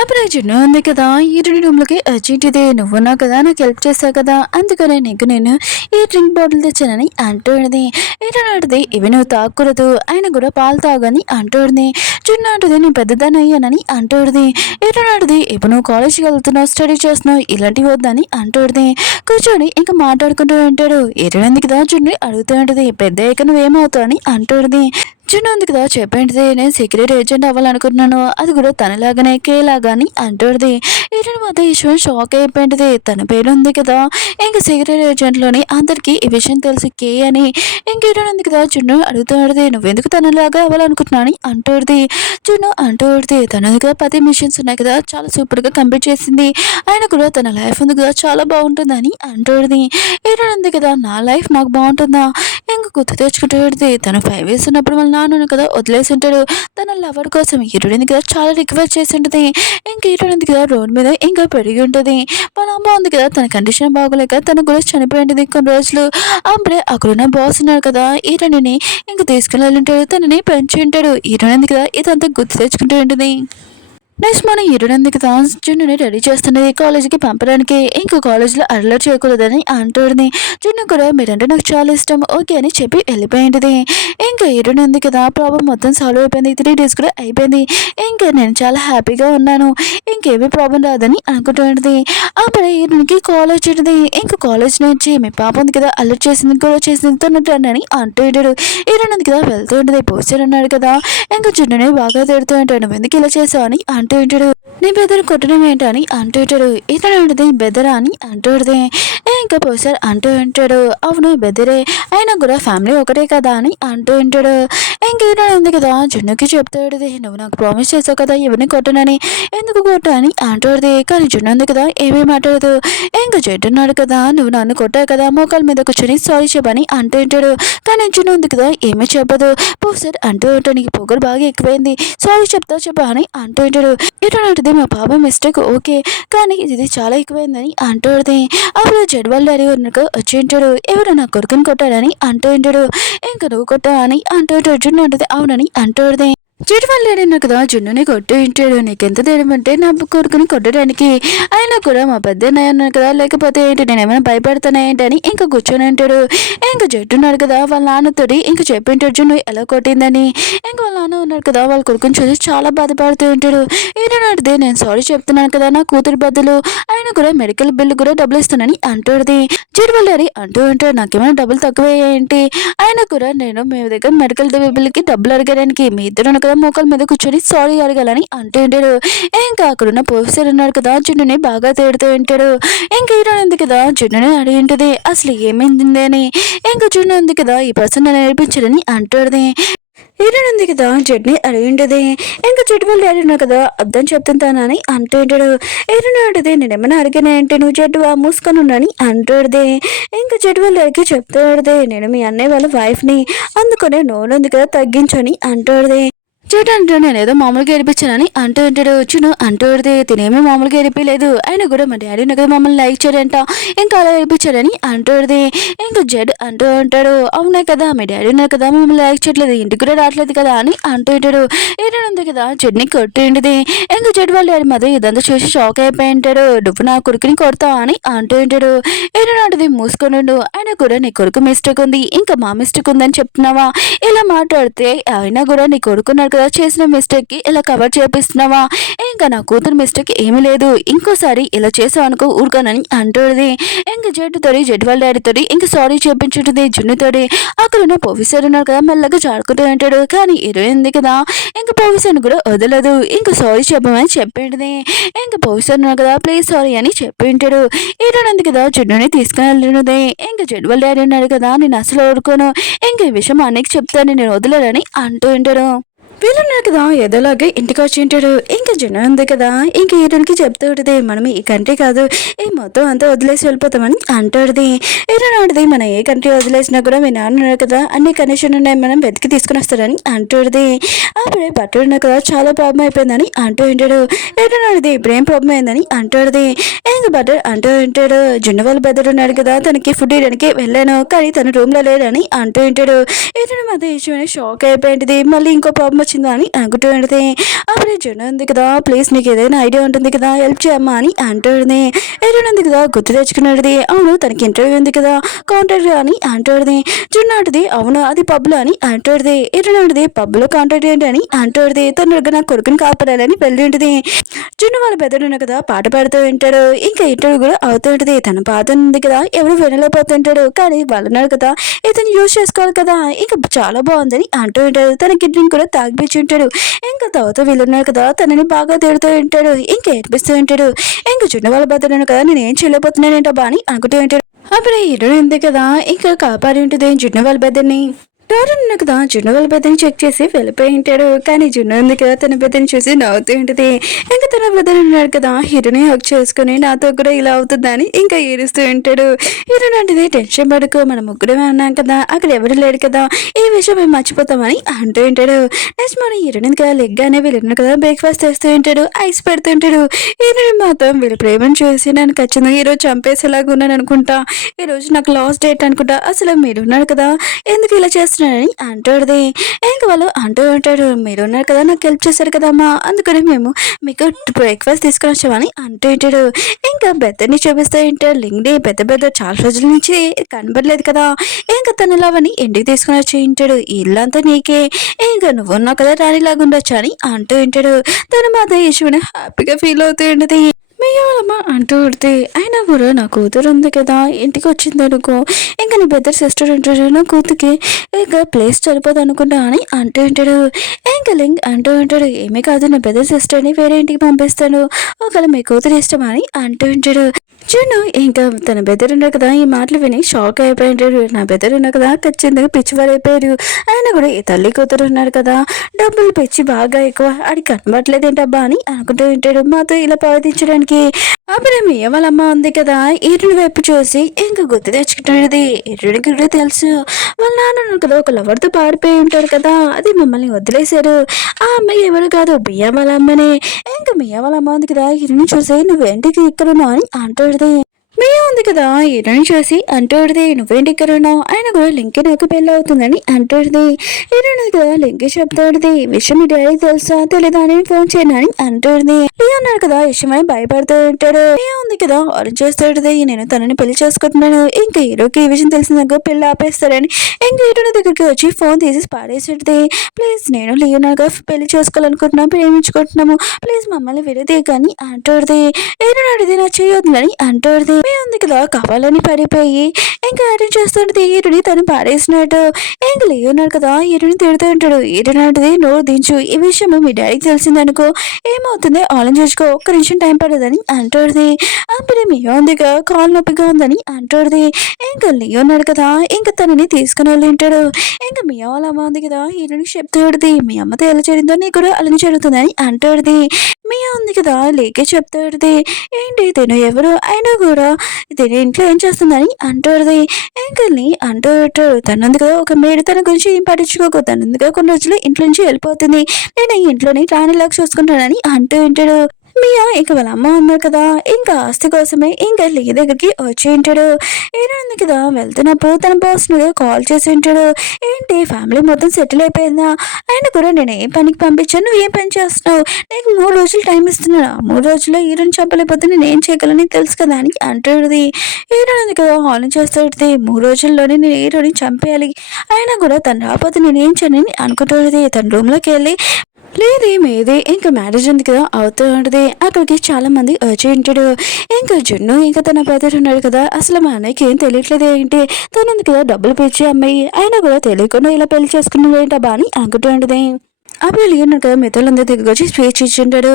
అప్పుడు జున్ను ఉంది కదా ఈరుని రూమ్లోకి అర్జెంటిది, నువ్వున్నావు కదా నాకు హెల్ప్ చేసావు కదా అందుకనే నీకు నేను ఈ డ్రింక్ బాటిల్ తెచ్చానని అంటుంది. ఏంటంటే ఇవి నువ్వు తాగకూడదు ఆయన కూడా పాలు తాగని అంటుంది. జున్ను అంటుంది, నేను పెద్దదాన్ని అయ్యానని అంటుంది. ఏంటంటే ఇప్పుడు నువ్వు కాలేజ్కి వెళ్తున్నావు స్టడీ చేస్తున్నావు ఇలాంటివి వద్దని అంటుంది. కూర్చొని ఇంకా మాట్లాడుకుంటూ ఉంటాడు. ఏరుంది కదా జున్ను అడుగుతూ ఉంటుంది, పెద్ద అయ్యాక నువ్వేమవుతావు అని అంటుంది. జున్ను ఉంది కదా చెప్పేంటిది, నేను సీక్రెట్ ఏజెంట్ అవ్వాలనుకుంటున్నాను, అది కూడా తనలాగానే కేలాగా అని అంటుంది. ఈరోజు మాత్రం ఈశ్వర్ షాక్ అయిపోయింది, తన పేరు ఉంది కదా ఇంకా సీక్రెట్ ఏజెంట్లోని అందరికీ ఈ విషయం తెలుసు కే అని. ఇంకేటో ఉంది కదా జున్ను అడుగుతుంది, నువ్వెందుకు తనలాగా అవ్వాలనుకుంటున్నావు అని అంటుంది. జున్ను అంటుంది, తన దగ్గర 10 మిషన్స్ ఉన్నాయి కదా చాలా సూపర్గా కంప్లీట్ చేసింది, ఆయన కూడా తన లైఫ్ ఉంది కదా చాలా బాగుంటుందని అంటుంది. ఈరోజు ఉంది కదా నా లైఫ్ నాకు బాగుంటుందా ఇంకా గుర్తు తెచ్చుకుంటుంది. తను 5 years ఉన్నప్పుడు వాళ్ళ నాన్న కదా వదిలేసి ఉంటాడు, తన లవర్ కోసం హీరోయిన్ కదా చాలా రిక్వెస్ట్ చేసి ఉంటుంది. ఇంకా హీరోయిన్ కదా రోడ్ మీద ఇంకా పెరిగి ఉంటుంది. వాళ్ళ అమ్మ ఉంది కదా తన కండిషన్ బాగోలేక తను కూడా చనిపోయి ఉంటుంది కొన్ని రోజులు. అప్పుడే అక్కడున్న బాస్ ఉన్నారు కదా హీరోయిన్ని ఇంకా తీసుకెళ్ళి ఉంటాడు, తనని పెంచి ఉంటాడు. హీరోయిన్ కదా ఇదంతా గుర్తు తెచ్చుకుంటూ ఉంటుంది. నెక్స్ట్ మన హీరోయిన్ కదా జున్నుని రెడీ చేస్తున్నది కాలేజీకి పంపడానికి. ఇంకో కాలేజ్లో అల్లరి చేయకూడదని అంటుంది. జున్ను కూడా మీరంటే నాకు చాలా ఇష్టం ఓకే అని చెప్పి వెళ్ళిపోయింది. ఇంకా హీరోయిన్ ఉంది కదా ప్రాబ్లం మొత్తం సాల్వ్ అయిపోయింది, 3 days కూడా అయిపోయింది. ఇంకా నేను చాలా హ్యాపీగా ఉన్నాను, ఇంకేమీ ప్రాబ్లం రాదని అనుకుంటుంది. అప్పుడే హీరోయిన్కి కాల్ వచ్చింది. ఇంకా కాలేజ్ నుంచి మీ పాప ఉంది కదా అల్లరి చేసింది కూడా చేసింది తొన్నట్టు అంటూ ఉంటాడు. హీరోయిన్ ఉంది కదా వెళ్తూ ఉంటుంది. పోస్టర్ అన్నాడు కదా ఇంకా జున్నుని బాగా తిడుతూ ఉంటాడు, నువ్వు ఎందుకు ఇలా చేసావు అని అంటూ ఉంటాడు. నీ బెదరు కొట్టడం ఏంటని అంటుంటాడు. ఇతను ఉంటుంది బెదరా అని అంటుంది. ఇంకా ప్రొఫెసర్ అంటూ ఉంటాడు, అవును బెదరే, అయినా కూడా ఫ్యామిలీ ఒకటే కదా అని అంటూ ఉంటాడు. ఇంకేనా ఉంది కదా జున్నుకి చెప్తాడు, నువ్వు నాకు ప్రామిస్ చేసావు కదా ఎవరిని కొట్టనని, ఎందుకు కొట్టా అని అంటాడు. కానీ జున్ను ఉంది కదా ఏమీ మాట్లాడదు. ఇంకా చెట్టున్నాడు కదా, నువ్వు నన్ను కొట్టావు కదా, మోకాల మీద కూర్చొని సారీ చెప్పని అంటూ ఉంటాడు. కానీ జున్ను ఉంది కదా ఏమీ చెప్పదు. ప్రొఫెసర్ అంటూ ఉంటాడు, నీకు పొగరు బాగా ఎక్కువైంది, సారీ చెప్తావు చెప్పా అని అంటూ ఉంటాడు. ఇటువంటి మా పాప మిస్టేక్ ఓకే, కానీ ఇది చాలా ఎక్కువైందని అంటుంది. అప్పుడు జడ్వాల్ డాడీ వచ్చి ఉంటాడు, ఎవరు నా కొడుకుని కొట్టాడని అంటూ ఉంటాడు. ఇంకా నువ్వు కొట్టావా అని అంటూ ఉంటాడు. జున్ను అంటుంది అవునని అంటుంది. జడ్వాల్ డాడీ కదా జున్నుని కొట్టు ఉంటాడు, నీకెంత ధైర్యం అంటే నా కొడుకుని కొట్టడానికి, అయినా కూడా మా పెద్ద అన్నయ్య ఉన్నాడు కదా, లేకపోతే ఏంటి నేను ఏమైనా భయపడతానా ఏంటి అని ఇంకా కూర్చొని ఉంటాడు. ఇంకా జట్టున్నాడు కదా వాళ్ళ నాన్నతోటి ఇంకా చెప్పింటాడు జున్ను ఎలా కొట్టిందని. ఇంకా వాళ్ళ నాన్న ఉన్నాడు కదా వాళ్ళ కొడుకుని చూసి చాలా బాధపడుతూ ఉంటాడు. ఏంటంటే నేను సారీ చెప్తున్నాను కదా నా కూతురు బదులు, ఆయన కూడా మెడికల్ బిల్లు కూడా డబ్బులు ఇస్తానని అంటుంది. జడ్వాల్ డాడీ అంటూ ఉంటాడు, నాకేమైనా డబ్బులు తక్కువ ఏంటి, అయినా కూడా నేను మీ దగ్గర మెడికల్ బిల్లుకి డబ్బులు అడగడానికి మీ ఇద్దరు కదా మోకాల మీద కూర్చొని సారీ అడగాలని అంటూ ఉంటాడు. ఇంకా అక్కడున్న ప్రొఫెసర్ ఉన్నాడు కదా జున్నుని బాగా తేడుతూ ఉంటాడు. ఇంకా ఈరోజు ఉంది కదా జున్నుని అడిగి ఉంటుంది అసలు ఏమైంది అని. ఇంకా జున్ను ఉంది కదా ఈ పర్సన్ నేర్పించాడని అంటుంది. ఈరోజు కదా జడ్ని అడిగిండేది. ఇంకా జడ్వాల్ డాడీ ఉన్నా కదా అర్థం చెప్తుంటానని అంటూ ఉంటాడు. ఈరోజు ఉంటుంది నేనేమైనా అడిగినా అంటే నువ్వు జడ్వా మూసుకొని ఉన్నాని అంటుంది. ఇంకా జడ్వాల్ డాడీకి చెప్తాడు, నేను మీ అన్నయ్య వాళ్ళ వైఫ్ని, అందుకనే నోనుంది కదా తగ్గించని అంటుంది. చూడండి నేను ఏదో మామూలుగా ఏడిపించానని అంటూ ఉంటాడు. చును అంటూ ఉంటే తినేమీ మామూలుగా ఏడిపించలేదు, ఆయన కూడా మా డాడీ కదా మమ్మల్ని లైక్ చేయడంట, ఇంకా అలా ఏడిపించాడని అంటుంది. ఇంకా జడ్ అంటూ ఉంటాడు, అవునే కదా మీ డాడీ ఉన్నారు కదా మమ్మల్ని లైక్ చేయట్లేదు, ఇంటికి కూడా రావట్లేదు కదా అని అంటూ ఉంటాడు. ఏదైనా ఉంది కదా జడ్ని కొట్టిండిది. ఇంకా జడ్ వాళ్ళ డాడీ మాత్రం ఇదంతా చూసి షాక్ అయిపోయి ఉంటాడు, నువ్వు నా కొడుకుని కొడతావా అని అంటూ ఉంటాడు. ఏదైనా ఉంటుంది మూసుకొనుండు, ఆయన కూడా నీ కొడుకు మిస్టేక్ ఉంది ఇంకా మా మిస్టేక్ ఉందని చెప్తున్నావా, ఇలా మాట్లాడితే అయినా కూడా నీ కొడుకున్నాడు చేసిన మిస్టేక్ కి ఇలా కవర్ చేపిస్తున్నావా, ఇంకా నా కూతురు మిస్టేక్ ఏమీ లేదు, ఇంకోసారి ఇలా చేసావు అనుకో ఊరుకోనని అంటుంది. ఇంకా జడ్డుతోటి జడ్ వాళ్ళ డాడీతోటి ఇంకా సారీ చెప్పించుంటుంది జున్నుతోటి. అక్కడ ఉన్న ప్రొఫెసర్ ఉన్నారు కదా మెల్లగా చాడుకుంటూ ఉంటాడు. కానీ ఇరవైంది కదా ఇంకా ప్రొఫెసర్ కూడా వదలదు, ఇంకా సారీ చెప్పమని చెప్పింది. ఇంకా ప్రొఫెసర్ ఉన్నారు కదా ప్లీజ్ సారీ అని చెప్పి ఉంటాడు. ఇరవైంది కదా జున్నుని తీసుకుని వెళ్ళినది. ఇంకా జడ్ వాళ్ళ డాడీ ఉన్నాడు కదా నేను అసలు ఊరుకోను, ఇంకా ఈ విషయం అన్నకి చెప్తాను నేను వదలరని అంటూ ఉంటాడు. వీళ్ళున్నారు కదా ఏదోలాగే ఇంటికి వచ్చి ఉంటాడు. ఇంకా జనం ఉంది కదా ఇంకా ఈరోజుకి చెప్తూ ఉంటుంది, మనం ఈ కంట్రీ కాదు ఈ మొత్తం అంతా వదిలేసి వెళ్ళిపోతామని అంటాడుది. ఈరోజు మనం ఏ కంట్రీ వదిలేసినా కూడా మీ నాన్న ఉన్నారు కదా అన్ని కండిషన్ ఉన్నాయి మనం వెతికి తీసుకుని వస్తారని అంటాడుది. అప్పుడే బట్టలు ఉన్నా కదా చాలా ప్రాబ్లం అయిపోయిందని అంటూ ఉంటాడు. ఈరోజు ఇప్పుడు ఏం ప్రాబ్లం అయిందని అంటాడుది. ఇంకా బట్టర్ అంటూ ఉంటాడు, జున్ను వాళ్ళ బెదర్ ఉన్నాడు కదా తనకి ఫుడ్ ఇవ్వడానికి వెళ్ళాను కానీ తన రూమ్ లో లేదని అంటూ ఉంటాడు. ఈరోజు మధ్య ఇష్యూ షాక్ అయిపోయింది, మళ్ళీ ఇంకో ప్రాబ్లం వచ్చిందా అని అనుకుంటూ ఉంటుంది. అప్పుడే జున్ను ఉంది కదా ప్లీజ్ నీకు ఏదైనా ఐడియా ఉంటుంది కదా హెల్ప్ చేయమ్మా అని అంటుంది. ఏదైనా ఉంది కదా గుర్తు తెచ్చుకున్నది, అవును తనకి ఇంటర్వ్యూ ఉంది కదా కాంటాక్ట్ అని అంటుంది. జున్ను అంటది అవును అది పబ్లో అని అంటుంది. ఏదైనా పబ్లో కాంటాక్ట్ ఏంటి అని అంటుంది. తొందరగా నా కొడుకుని కాపాడాలని వెళ్ళి ఉంటుంది. జున్ను వాళ్ళ పెద్దడున్న కదా పాట పాడుతూ ఉంటాడు. ఇంకా ఇంటర్వ్యూ కూడా అవుతూ ఉంటుంది. తన పాత ఉంది కదా ఎవరు వినలేకపోతుంటాడు, కానీ వాళ్ళన్నాడు కదా ఇతను యూజ్ చేసుకోవాలి కదా ఇంకా చాలా బాగుందని అంటూ ఉంటాడు. తన కిడ్నీని కూడా తాగిపించి ఉంటాడు. ఇంకా తర్వాత వీళ్ళున్నారు కదా తనని బాగా తిడుతూ ఉంటాడు, ఇంకా ఏడిపిస్తూ ఉంటాడు. ఇంకా జున్ను వాళ్ళ బద్దలు కదా నేను ఏం చేయలేకపోతున్నానేంటబ్బా అని అనుకుంటూ ఉంటాడు. అప్పుడు హీరోయిన్ ఉంది కదా ఇంకా కాపాడి ఉంటుంది జున్ను వాళ్ళ బద్దల్ని. డోరన్ కదా జున్ను వాళ్ళ బెదని చెక్ చేసి వెళ్ళిపోయి ఉంటాడు. కానీ జున్ను ఉంది కదా తన బెదని చూసి నవ్వుతూ ఉంటుంది. ఇంకా తన బెదని ఉన్నాడు కదా హీరోని హక్ చేసుకుని నాతో కూడా ఇలా అవుతుందని ఇంకా ఏడుస్తూ ఉంటాడు. హీరోన్ అంటే టెన్షన్ పడుకో మనం ముగ్గురమే అన్నాం కదా అక్కడ ఎవరు లేడు కదా ఈ విషయం మేము మర్చిపోతామని అంటూ ఉంటాడు. నెక్స్ట్ మన హీరోయిన్ కదా లెగ్గానే వీళ్ళు కదా బ్రేక్ఫాస్ట్ చేస్తూ ఉంటాడు, ఐస్ పెడుతూ ఉంటాడు. హీరోయిన్ మాత్రం వీళ్ళ ప్రేమను చూసి నన్ను ఖచ్చితంగా ఈరోజు చంపేసేలాగా ఉన్నాను అనుకుంటా, ఈరోజు నాకు లాస్ట్ డేట్ అనుకుంటా, అసలు మీరు ఉన్నారు కదా ఎందుకు ఇలా చేస్తున్నారు అని అంటాడుది. ఇంకా వాళ్ళు అంటూ ఉంటాడు మీరు ఉన్నారు కదా నాకు హెల్ప్ చేశారు కదమ్మా అందుకని మేము మీకు బ్రేక్ఫాస్ట్ తీసుకుని వచ్చామని అంటూ ఉంటాడు. ఇంకా బెత్తని చూపిస్తూ ఉంటాడు. లింగ్డి పెద్ద చాలా రోజుల నుంచి కనబడలేదు కదా ఇంకా తన లవని ఇంటికి తీసుకుని వచ్చి ఉంటాడు. ఇల్లంతా నీకే ఇంకా నువ్వు ఉన్నావు కదా రాణిలాగా ఉండొచ్చు అని అంటూ ఉంటాడు. తన మాత ఈశ్వని హ్యాపీగా ఫీల్ అవుతూ ఉంటుంది. మీయాలమ్మ అంటూ ఉడితే అయినా కూడా నా కూతురు ఉంది కదా ఇంటికి వచ్చింది అనుకో ఇంకా నీ పెద్ద సిస్టర్ ఉంటాడు నా కూతురికి ఇంకా ప్లేస్ సరిపోదు అనుకుంటా అని అంటూ ఉంటాడు. ఇంకా లింక్ అంటూ ఉంటాడు ఏమీ కాదు నా పెద్ద సిస్టర్ని వేరే ఇంటికి పంపిస్తాను ఒకవేళ మీ కూతురు ఇష్టం అని అంటూ ఉంటాడు. చూడు ఇంకా తన బెదర్ ఉన్నారు కదా ఈ మాటలు విని షాక్ అయిపోయింటాడు. నా బెదర్ ఉన్నా కదా ఖచ్చితంగా పిచ్చివారైపోయారు. ఆయన కూడా ఈ తల్లి కూతురు ఉన్నారు కదా డబ్బులు పిచ్చి బాగా ఎక్కువ ఆడికి కనబడలేదు ఏంటబ్బా అని అనుకుంటూ ఉంటాడు మాతో ఇలా ప్రవర్తించడానికి. అప్పుడు మీ వాళ్ళ అమ్మ ఉంది కదా ఈరుని వైపు చూసి ఇంకా గుర్తు తెచ్చుకుంటాడు. ఈరుడికి కూడా తెలుసు వాళ్ళ నాన్న ఉన్నారు కదా ఒక లవర్తో పారిపోయి ఉంటాడు కదా అది మమ్మల్ని వదిలేశారు. ఆ అమ్మాయి ఎవరు కాదు బియ్యం వాళ్ళ అమ్మనే. ఇంకా మియా వాళ్ళ అమ్మ ఉంది కదా ఈరుని చూసి నువ్వేంటికి ఇక్కడ ఉన్నావు అని అంటాడు. మియా ఉంది కదా ఈరుని చూసి అంటాడుది నువ్వేంటి ఇక్కడ ఉన్నావు ఆయన కూడా లింకి నాకు పెళ్ళి అవుతుందని అంటాడుది. ఈరుని కదా లింకి చెప్తాడుది విషయం మీ డాడీ తెలుసా తెలీదా అని ఫోన్ చేయను అని అంటాడుది. మియా అన్నాడు కదా విషయమని భయపడుతూ ఉంటాడు. మియా ఉంది కదా ఆరెంజ్ చేస్తాడుది నేను తనని పెళ్లి చేసుకుంటున్నాను ఇంకా హీరోకి ఈ విషయం తెలిసిందనుకో పెళ్లి ఆపేస్తాడని ఇంకా హీరోని దగ్గరికి వచ్చి ఫోన్ తీసి పాడేసాడుది. ప్లీజ్ నేను లియోనాగా పెళ్లి చేసుకోవాలనుకుంటున్నాను ప్రేమించుకుంటున్నాము ప్లీజ్ మమ్మల్ని విడదే కానీ అంటాడుది. ఏనాడిది నా చేయొద్దని అంటాడుది. ఉంది కదా కావాలని పడిపోయి ఇంకా అటెండ్ చేస్తుంటది ఈరుని తను పాడేసినట్టు. ఇంకా లేవున్నాడు కదా ఈరుని తిడుతూ ఉంటాడు. ఈరునాటిది నోరు దించు ఈ విషయం మీ డాడీకి తెలిసిందనుకో ఏమవుతుంది ఆలోచించుకో ఒక్క నిమిషం టైం పడదని అంటాడుది. అప్పుడు మియా ఉందిగా కాలు నొప్పిగా ఉందని అంటాడుది. ఇంకా లేవున్నాడు కదా ఇంకా తనని తీసుకుని వెళ్ళి ఉంటాడు. ఇంకా మియా వాళ్ళ అమ్మ ఉంది కదా ఈరునికి చెప్తాడుది మీ అమ్మతో ఎలా జరిగిందో నీకు కూడా అలానే జరుగుతుందని అంటాడుది. మియా ఉంది కదా లేకే చెప్తాడుది ఏంటి తిను ఎవరు అయినా కూడా తిని ఇంట్లో ఏం చేస్తుందని అంటాడుది. ఏంకల్ని అంటూ ఉంటాడు తనంది కదా ఒక మేడ తన గురించి ఏం పట్టించుకోకు తనందుగా కొన్ని రోజులు ఇంట్లో నుంచి వెళ్ళిపోతుంది నేను ఈ ఇంట్లోని రాణిలాగా చూసుకుంటానని అంటూ ఉంటాడు. మియా ఇంకా వాళ్ళ అమ్మ ఉన్నారు కదా ఇంకా ఆస్తి కోసమే ఇంకా లీ దగ్గరికి వచ్చి ఉంటాడు. ఏమైంది కదా వెళ్తున్నప్పుడు తన బాస్ కాల్ చేసి ఉంటాడు. ఏంటి ఫ్యామిలీ మొత్తం సెటిల్ అయిపోయిందా ఆయన కూడా నేను ఏ పనికి పంపించాను నువ్వు ఏం పని చేస్తున్నావు నీకు 3 రోజులు టైం ఇస్తున్నాను ఆ 3 రోజుల్లో హీరోని చంపలేకపోతే నేను ఏం చేయగలని తెలుసు కదా అని అంటాడుది. హీరోని కదా ఆలోచన చేస్తాడుది 3 రోజుల్లోనే నేను హీరోని చంపేయాలి అయినా కూడా తను రాకపోతే నేను ఏం చేయనని అనుకుంటాడుది. తన రూమ్లోకి వెళ్ళి లేదేమేది ఇంకా మ్యారేజ్ ఉంది కదా అవుతూ ఉంటుంది అక్కడికి చాలా మంది వచ్చి ఉంటాడు. ఇంకా జున్ను ఇంకా తన బ్రదర్ ఉన్నాడు కదా అసలు మా అన్నయ్యకి ఏం తెలియట్లేదు ఏంటి తనంది కదా డబ్బులు పిచ్చి అమ్మాయి అయినా కూడా తెలియకుండా ఇలా పెళ్లి చేసుకున్నది ఏంటబ్బా అని అనుకుంటూ ఉంటుంది. అప్పుడు లియోనాడు కదా మిత్రులందరి దగ్గరికి వచ్చి స్పీచ్ ఇచ్చింటాడు.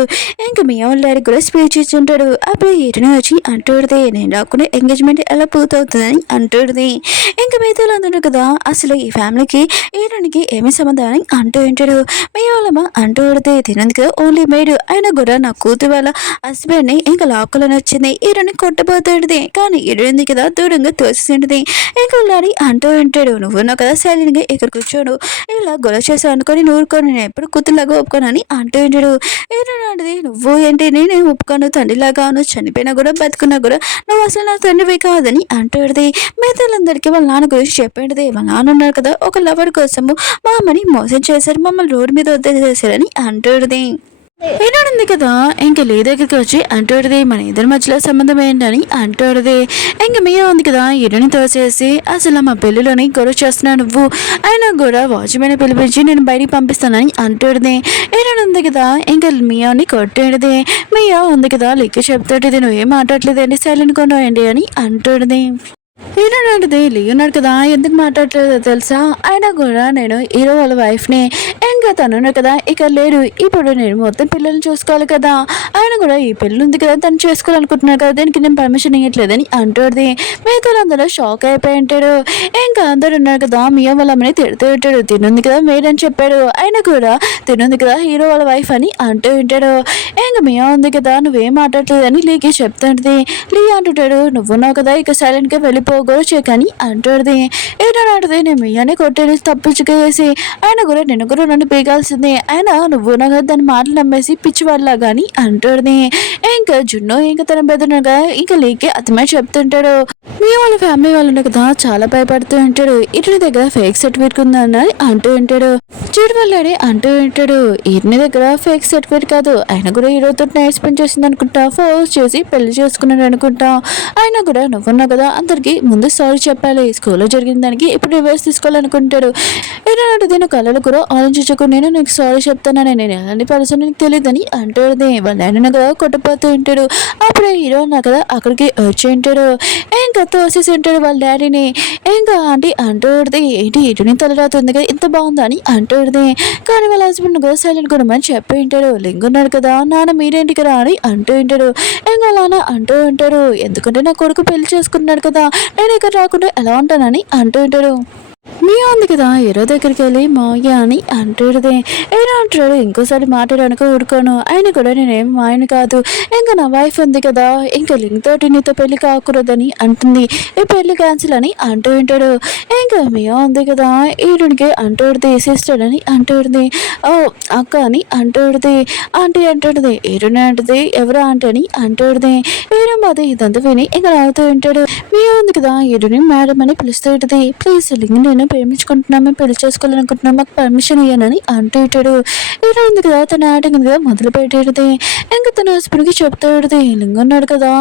ఇంకా మియా వాళ్ళ డాడీకి కూడా స్పీచ్ ఇచ్చింటాడు. అప్పుడు హీరోని వచ్చి అంటాడుది నేను రాకుండా ఎంగేజ్మెంట్ ఎలా పూర్తవుతుందని అంటాడుది. ఇంకా మిగతాలందరూ కదా అసలు ఈ ఫ్యామిలీకి హీరోనికి ఏమి సంబంధం అని అంటూ ఉంటాడు. మియా వాళ్ళమ్మ అంటూ ఉడితే తినంది కదా ఓన్లీ మేడ్ అయినా కూడా నా కూతురు వాళ్ళ హస్బెండ్ని ఇంకా లాక్కొని వచ్చింది హీరోని కొట్టబోతాడుది కానీ హీరోయింది కదా దూరంగా తోసేసింటుంది. ఇంకా వాళ్ళని అంటూ ఉంటాడు నువ్వు కదా సైలెంట్గా ఇక్కడ కూర్చోడు ఇలా గొడవ చేసావు అనుకొని నూరుకొని ఎప్పుడు కూతురులాగా ఒప్పుకోనని అంటూ ఉంటాడు. ఏంటంటే నువ్వు ఏంటి నేనే ఒప్పుకోను తండ్రిలాగా నువ్వు చనిపోయినా కూడా బతుకున్నా కూడా నువ్వు అసలు నా తండ్రివి కాదని అంటాడుది. మిగతాలందరికీ వాళ్ళ నాన్న గురించి చెప్పేది వాళ్ళ నాన్న ఉన్నారు కదా ఒక లవర్ కోసము మా అమ్మని మోసం చేశారు మమ్మల్ని రోడ్డు మీద వదిలేసారని అంటాడుది. ఏనాడుంది కదా ఇంక లీ దగ్గరికి వచ్చి అంటాడుది మన ఇద్దరి మధ్యలో సంబంధం ఏంటని అంటాడుది. ఇంక మియా ఉంది కదా ఇరుని తోసేసి అసలు మా పెళ్ళిలోని గొడవ చేస్తున్నావు నువ్వు అయినా కూడా వాచ్మెన్ పిలిపించి నేను బయటికి పంపిస్తానని అంటాడుది. ఏనాడుంది కదా ఇంకా మియాని కొట్టాడుది. మియా ఉంది కదా లిక్కి చెప్తాడుది నువ్వేం మాట్లాడలేదండి సైలెంట్ కొన్నాయండి అని అంటాడుది. హీరోనాడుది లియోనాడు కదా ఎందుకు మాట్లాడలేదు తెలుసా అయినా కూడా నేను హీరో వాళ్ళ వైఫ్ని ఇంకా తను కదా ఇక లేరు ఇప్పుడు నేను మొత్తం పిల్లల్ని చూసుకోవాలి కదా ఆయన కూడా ఈ పెళ్ళి ఉంది కదా తను చేసుకోవాలనుకుంటున్నాను కదా దానికి నేను పర్మిషన్ ఇవ్వట్లేదని అంటాడుది. మిగతాలందరూ షాక్ అయిపోయి ఉంటాడు. ఇంకా అందరు ఉన్నారు కదా మియా వాళ్ళ అమ్మని తిడుతూ ఉంటాడు తినుంది కదా మేడ్ అని చెప్పాడు ఆయన కూడా తినుంది కదా హీరో వాళ్ళ వైఫ్ అని అంటూ ఉంటాడు. ఇంకా మియా ఉంది కదా నువ్వేం మాట్లాడలేదని లీకి చెప్తాడుది. లీ అంటుంటాడు నువ్వున్నావు కదా ఇక సైలెంట్గా వెళ్ళిపోగొరు కానీ అంటాడుది. ఏంటంటే నేను మియానే కొట్టాను తప్పించుకేసి ఆయన కూడా నేను కూడా నన్ను పీగాల్సింది ఆయన నువ్వు నాకు దాని మాటలు నమ్మేసి పిచ్చివాళ్ళ కానీ అంటాడుది. ఇంకా జున్ను ఇంకా తన బెదనగా ఇంకా లీకి అతమే చెప్తుంటాడు. మీ వాళ్ళ ఫ్యామిలీ వాళ్ళు కదా చాలా భయపడుతూ ఉంటాడు ఇతని దగ్గర ఫేక్ సర్టిఫికేట్ ఉందని అంటూ ఉంటాడు. చెడు వాళ్ళని అంటూ ఉంటాడు ఇతని దగ్గర ఫేక్ సర్టిఫికేట్ కాదు ఆయన కూడా హీరోతో నైట్ స్పెండ్ చేసింది అనుకుంటా ఫోర్స్ చేసి పెళ్లి చేసుకున్నాడు అనుకుంటా ఆయన కూడా నువ్వున్నావు కదా అందరికి ముందు సారీ చెప్పాలి, స్కూల్లో జరిగిన దానికి ఇప్పుడు రివర్స్ తీసుకోవాలనుకుంటాడు. ఏంటంటే నేను కళలు కూడా ఆలోచించకు, నేను నీకు సారీ చెప్తానని, నేను ఎలాంటి పర్సన్ నీకు తెలియదని అంటాడు. వాళ్ళ ఆయన కదా కొట్టపోతూ ఉంటాడు. అప్పుడే హీరో అన్నా కదా అక్కడికి వచ్చి ఉంటాడు. ఇంకా తోసేసి ఉంటాడు వాళ్ళ డాడీని. ఇంకా ఆంటీ అంటూడది, ఏంటి ఇటుని తలరాతుంది కదా ఇంత బాగుందా అని అంటూడది. కానీ వాళ్ళ హస్బెండ్ కూడా సైలెంట్ కొనమని చెప్పి ఉంటాడు. లింగున్నాడు కదా, నాన్న మీరేంటి కదా అని అంటూ ఉంటాడు. ఇంకా నాన్న అంటూ ఉంటాడు, ఎందుకంటే నా కొడుకు పెళ్లి చేసుకున్నాడు కదా, నేను ఇక్కడ రాకుండా ఎలా ఉంటానని అంటూ ఉంటాడు. మీ ఉంది కదా హీరో దగ్గరికి వెళ్ళి మావయ్య అని అంటాడుదే. ఏదో అంటాడు, ఇంకోసారి మాట్లాడడానికి ఊరుకోను, ఆయన కూడా నేనేం మాయను కాదు, ఇంకా నా వైఫ్ ఉంది కదా, ఇంకా లింక్ తోటి నీతో పెళ్లి కాకూడదని అంటుంది, ఈ పెళ్లి క్యాన్సిల్ అని అంటూ ఉంటాడు. ఇంకా మియా ఉంది కదా ఈడునికి అంటూడిది, సిస్టర్ అని అంటూడిది, ఓ అక్క అని అంటూడిది, ఆంటీ అంటాడుది, ఈరుని అంటది, ఎవరు ఆంటీ అని అంటూడిది. ఈరం అది ఇదంతా విని ఇంకా అవుతూ ఉంటాడు. మియా ఉంది కదా ఈడుని మేడం అని పిలుస్తూ ఉంటుంది. ప్లీజ్ లింక్ నేను ప్రేమించుకుంటున్నాము, పెళ్లి చేసుకోవాలనుకుంటున్నాము, మాకు పర్మిషన్ ఇయ్యానని అంటూ ఉంటాడు. ఇలా ఉంది కదా తన యాటింగ్ కదా మొదలు పెట్టేది. ఇంకా తన హస్బెండ్కి చెప్తాడు, లింగ్ ఉన్నాడు కదా,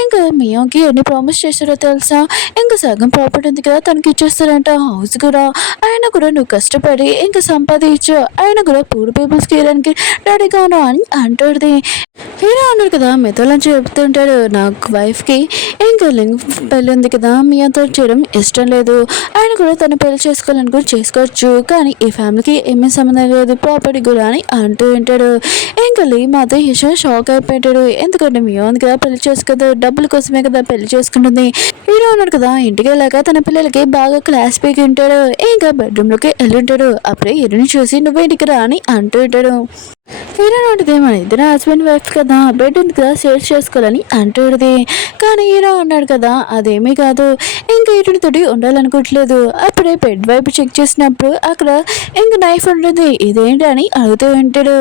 ఇంకా మియాకి ఎన్ని ప్రామిస్ చేశారో తెలుసా, ఇంకా సగం ప్రాపర్టీ ఉంది కదా తనకి ఇచ్చేస్తారంట, హౌస్ కూడా. ఆయన కూడా నువ్వు కష్టపడి ఇంకా సంపాదించు, ఆయన కూడా పూర్ పీపుల్స్కి ఇవ్వడానికి రెడీగా ఉన్నావు అని అంటాడు. హీరో అన్నాడు కదా మెథోలని చెప్తుంటాడు, నాకు వైఫ్కి ఇంకా లింగ్ పెళ్ళి ఉంది కదా మీతో చేయడం ఇష్టం లేదు, ఆయన కూడా తను పెళ్లి చేసుకోవాలని కూడా చేసుకోవచ్చు, కానీ ఈ ఫ్యామిలీకి ఏమీ సంబంధం లేదు, ప్రాపర్టీ కూడా అని అంటూ ఉంటాడు. ఇంకా లీ మాత్రం ఈషా షాక్ అయిపోయాడు. ఎందుకంటే మీ ఉంది కదా పెళ్లి చేసుకోదు, డబ్బుల కోసమే కదా పెళ్లి చేసుకుంటుంది. హీరో ఉన్నాడు కదా ఇంటికి వెళ్ళాక తన పిల్లలకి బాగా క్లాస్ పీకి ఉంటాడు. ఇంకా బెడ్రూమ్లోకి వెళ్ళి ఉంటాడు. అప్పుడే హీరోని చూసి నువ్వేంటికి రా అని అంటూ ఉంటాడు. హీరో ఉంటుంది, మన ఇద్దరు హస్బెండ్ వైఫ్ కదా, బెడ్ ఉంది కదా షేర్ చేసుకోవాలని అంటాడుది. కానీ హీరో అన్నాడు కదా అదేమీ కాదు, ఇంకా వీటితోటి ఉండాలనుకోవట్లేదు. అప్పుడే బెడ్ వైపు చెక్ చేసినప్పుడు అక్కడ ఇంక నైఫ్ ఉంటుంది, ఇదేంటి అని అడుగుతూ ఉంటాడు.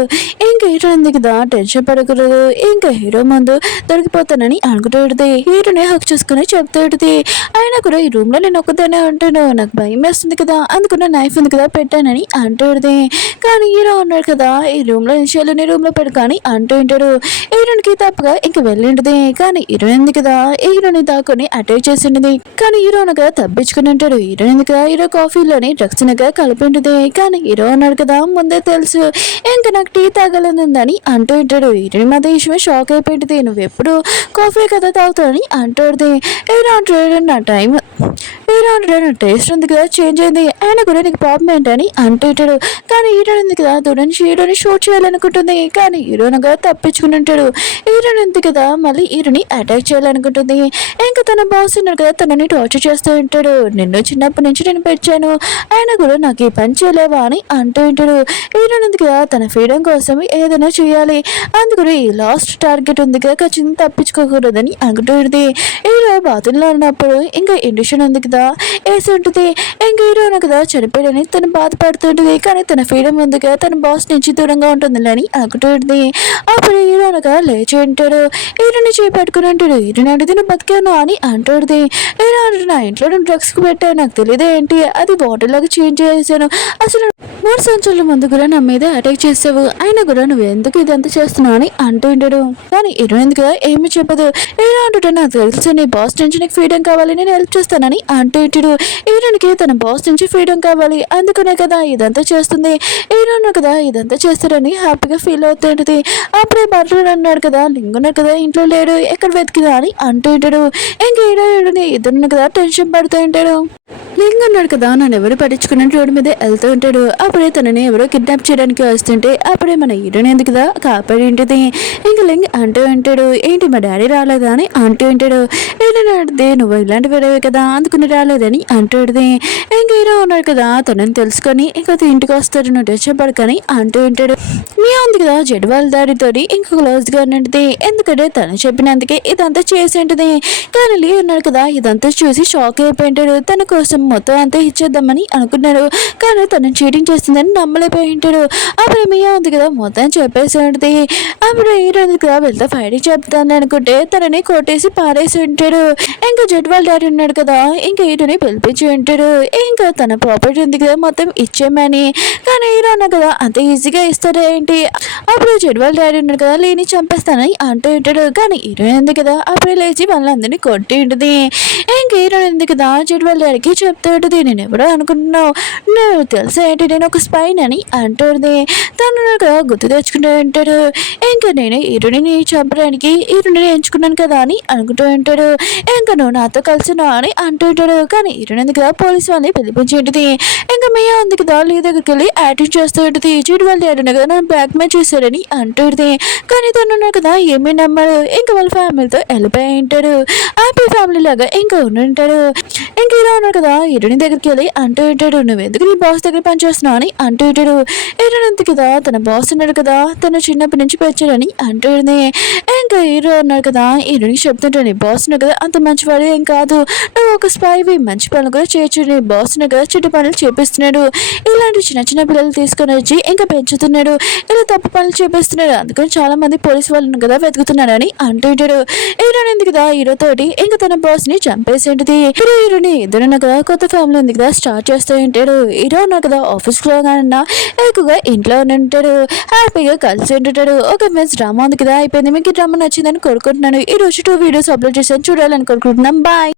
ఇంకా హీరో ఉంది కదా టెన్షన్ పడకూడదు, ఇంకా హీరో ముందు దొరికిపోతానని అనుకుంటుంది. హీరోని హక్ చేసుకుని చెప్తాడుది, అయినా కూడా ఈ రూమ్ లో నేను ఒక్కదానే ఉంటాను, నాకు భయం వేస్తుంది కదా, అందుకున్న నైఫ్ ఉంది కదా పెట్టానని అంటాడుది. కానీ హీరో అన్నాడు కదా ఈ రూమ్ లో నిషేలుని రూమ్ లో పెడకాని అంటూ ఉంటాడు. హీరోనికి తప్పగా ఇంక వెళ్ళింటది. కానీ హీరోయిన్ ఉంది కదా హీరోని దాక్కుని అటాక్ చేసిండది. కానీ హీరోనగా తప్పించుకుని ఉంటాడు. హీరోయిన్ కదా హీరో కాఫీలోని డ్రగ్స్ నగా కలిపి ఉంటుంది. కానీ హీరో అన్నాడు కదా ముందే తెలుసు, ఇంకా నాకు టీ తాగాలని అంటూ ఉంటాడు. హీరోయిన్ మీద విషయమే షాక్ అయిపోయింది, నువ్వు ఎప్పుడు కాఫీ కదా తాగుతావని అంటాడుది. హీరో అంటాడు నా టైం, హీరో అంటాడు నా టేస్ట్ ఉంది కదా చేంజ్ అయింది, ఆయన కూడా నీకు ప్రాబ్లం ఏంటని అంటూ ఉంటాడు. కానీ హీరో ఉంది కదా దూరం హీరోని షూట్ చేయాలనుకుంటుంది. కానీ హీరోనగా తప్పించుకుని ఉంటాడు. హీరోయిన్ ఉంది కదా మళ్ళీ హీరోని అటాక్ చేయాలనుకుంటుంది. ఇంకా తన బాస్ ఉన్నాడు కదా తనని టార్చర్ చేస్తూ ఉంటాడు. నిన్ను చిన్నప్పటి నుంచి నేను పెంచాను, ఆయన కూడా నాకు ఈ పని చేయలేవా అని అంటూ ఉంటాడు. హీరోయిన్ ఉంది కదా తన ఫ్రీడమ్ కోసం ఏదైనా చేయాలి, అందుకని ఈ లాస్ట్ టార్గెట్ ఉంది కదా ఖచ్చితంగా తప్పించుకోకూడదని అనుకుంటుంది. హీరో బాత్రూంలో ఉన్నప్పుడు ఇంకా ఇండిషన్ ఉంది కదా వేసి ఉంటుంది. ఇంకా హీరోయిన్ కదా చనిపోయాడని తను బాధపడుతుంటుంది. కానీ తన ఫ్రీడమ్ ఉంది కదా తన బాస్ నుంచి దూరంగా ఉంటుందని అనుకుంటుంది. అప్పుడు హీరోనగా లేచి ఉంటాడు. హీరోని చేపట్టుకుని ఉంటాడు. హీరోని అడిగితే నువ్వు బతికాను అని అంటుంది. హీరో అంటే నా ఇంట్లో డ్రగ్స్ కు పెట్టాను, నాకు తెలియదు ఏంటి, అది వాటర్ లాగా చేంజ్ చేశాను, అసలు 3 సంవత్సరాల ముందు కూడా నా మీద అటాక్ చేసావు, అయినా కూడా నువ్వు ఎందుకు ఇదంతా చేస్తున్నావు అని అంటూ ఉంటాడు. కానీ హీరోయిన్ ఎందుకు ఏమి చెప్పదు. హీరో అంటుంటే నాకు తెలుసు నీ బాస్ నుంచి నీకు ఫ్రీడమ్ కావాలి, నేను హెల్ప్ చేస్తానని అంటూ ఉంటాడు. హీరోనికి తన బాస్ నుంచి ఫ్రీడమ్ కావాలి, అందుకనే కదా ఇదంతా చేస్తుంది. హీరోను కదా ఇదంతా చేస్తారని హ్యాపీగా ఫీల్ అవుతుంటది. అప్పుడే బర్రెడు అన్నాడు కదా లింగ్ ఉన్నాడు కదా ఇంట్లో లేడు, ఎక్కడ వెతికిదా అని అంటూ ఉంటాడు. ఇంకా హీరోని ఇద్దరు కదా టెన్షన్ పడుతూ ఉంటాడు. లింగ్ అన్నాడు కదా నన్ను ఎవరు పట్టించుకున్నట్టు రోడ్డు మీద వెళ్తూ ఉంటాడు. అప్పుడే తనని ఎవరో కిడ్నాప్ చేయడానికి వస్తుంటే అప్పుడే మన హీరోని ఎందుకు కదా కాపాడి ఉంటుంది. ఇంకా లింగ్ అంటూ ఉంటాడు, ఏంటి మా డాడీ రాలేదా అని అంటూ ఉంటాడు. హీరోని అడిగితే నువ్వు ఇలాంటి వేరేవే కదా అందుకుని రాలేదని అంటుంది. ఇంకా హీరో ఉన్నాడు కదా తనని తెలుసుకొని ఇంకా ఇంటికి వస్తాడు, నువ్వు టెన్షన్ పడకని అంటూ ఉంటాడు. మీ ఉంది కదా జడ్ వాళ్ళ దాడితోటి ఇంకా క్లోజ్ గా ఉన్నది, ఎందుకంటే తను చెప్పినందుకే ఇదంతా చేసి ఉంటుంది. కానీ లీ ఉన్నాడు కదా ఇదంతా చూసి షాక్ అయిపోయింటాడు. తన కోసం మొత్తం అంతా ఇచ్చేద్దామని అనుకున్నాడు. కానీ తను చీటింగ్ చేస్తుందని నమ్మలేకపోయి ఉంటాడు. అప్పుడు మియా ఉంది కదా మొత్తం చెప్పేసి ఉంటుంది. అప్పుడు హీరో ఉంది కదా వెళ్తే ఫైటింగ్ చెప్తాను అనుకుంటే తనని కొట్టేసి పారేసి ఉంటాడు. ఇంకా జడ్ వాళ్ళ డాడీ ఉన్నాడు కదా ఇంకా హీరోని పిలిపించి ఉంటాడు. ఇంకా తన ప్రాపర్టీ ఉంది కదా మొత్తం ఇచ్చేమని. కానీ హీరో అన్నా కదా అంత ఈజీగా ఇస్తారా ఏంటి, అప్పుడు చెడు వాళ్ళ డాడీ ఉన్నాడు కదా లేని చంపేస్తానని అంటూ ఉంటాడు. కానీ హీరోయిన్ ఉంది కదా అప్పుడే లేచి వాళ్ళందరినీ కొట్టి ఉంటుంది. ఇంక హీరోయిన్ ఉంది కదా చెడు వాళ్ళ డాడీకి చెప్తూ ఉంటుంది, నేను ఎవడో అనుకుంటున్నావు, నువ్వు తెలుసా ఏంటి నేను ఒక స్పైన్ అని అంటుంది. తను కదా గుర్తు తెచ్చుకుంటూ ఉంటాడు. ఇంకా నేను హీరోని చంపడానికి హీరోని ఎంచుకున్నాను కదా అని అనుకుంటూ ఉంటాడు. ఇంకా నువ్వు నాతో కలిసినా అని అంటూ ఉంటాడు. కానీ హీరోయిన్ ఉంది కదా పోలీసు వాళ్ళని పిలిపించి ఉంటుంది. ఇంకా మియా ఉంది కదా లీ దగ్గరికి వెళ్ళి యాటిట్యూడ్ చేస్తూ ఉంటుంది, చెడు వాళ్ళు డాడీ కదా నన్ను బ్లాక్ మెయిల్ చేశారని అంటుంది. కానీ తను ఉన్నాడు కదా ఏమీ నమ్మడు. ఇంకా వాళ్ళ ఫ్యామిలీతో వెళ్ళిపోయి ఉంటాడు. హ్యాపీ ఫ్యామిలీ లాగా ఇంకా ఉంటాడు. ఇంక హీరో ఉన్నాడు కదా హీరోయిన్ దగ్గరికి వెళ్ళి అంటూ ఉంటాడు, నువ్వు ఎందుకు నీ బాస్ దగ్గర పనిచేస్తున్నావు అని అంటూ ఉంటాడు. హీరోయిన్ ఉంది కదా తన బాస్ ఉన్నాడు కదా తను చిన్నప్పటి నుంచి పెంచాడని అంటుంది. ఇంకా హీరో ఉన్నాడు కదా హీరోయిన్కి చెప్తుంటాడు, నీ బాస్ ఉన్నాడు కదా అంత మంచివాడు ఏం కాదు, నువ్వు ఒక స్పైవి మంచి పనులు కూడా చేయొచ్చు, నీ బాస్ ఉన్నాడు కదా చెడ్డ పనులు చేపిస్తున్నాడు, ఇలాంటి చిన్న చిన్న పిల్లలు తీసుకొని వచ్చి ఇంకా పెంచుతున్నాడు, ఇలా తప్పు పనులు చేపిస్తున్నాడు, అందుకని చాలా మంది పోలీసు వాళ్ళని కదా వెతుకుతున్నాడని అంటుంటాడు. హీరోయిన్ ఉంది కదా హీరో తోటి ఇంకా తన బాస్ ని చంపేసేంటిది. హీరోని ఎదురున్న కదా కొత్త ఫ్యామిలీ ఉంది కదా స్టార్ట్ చేస్తూ ఉంటాడు. హీరో ఉన్నా కదా ఆఫీస్ లో కానన్నా ఎక్కువగా ఇంట్లో ఉంటాడు, హ్యాపీగా కలిసి ఉంటాడు. ఓకే ఫ్రెండ్స్ డ్రామా ఉంది కదా అయిపోయింది. మీకు ఈ డ్రామా నచ్చిందని కోరుకుంటున్నాను. ఈ రోజు 2 వీడియోస్ అప్లోడ్ చేశాను, చూడాలని కోరుకుంటున్నాం. బాయ్.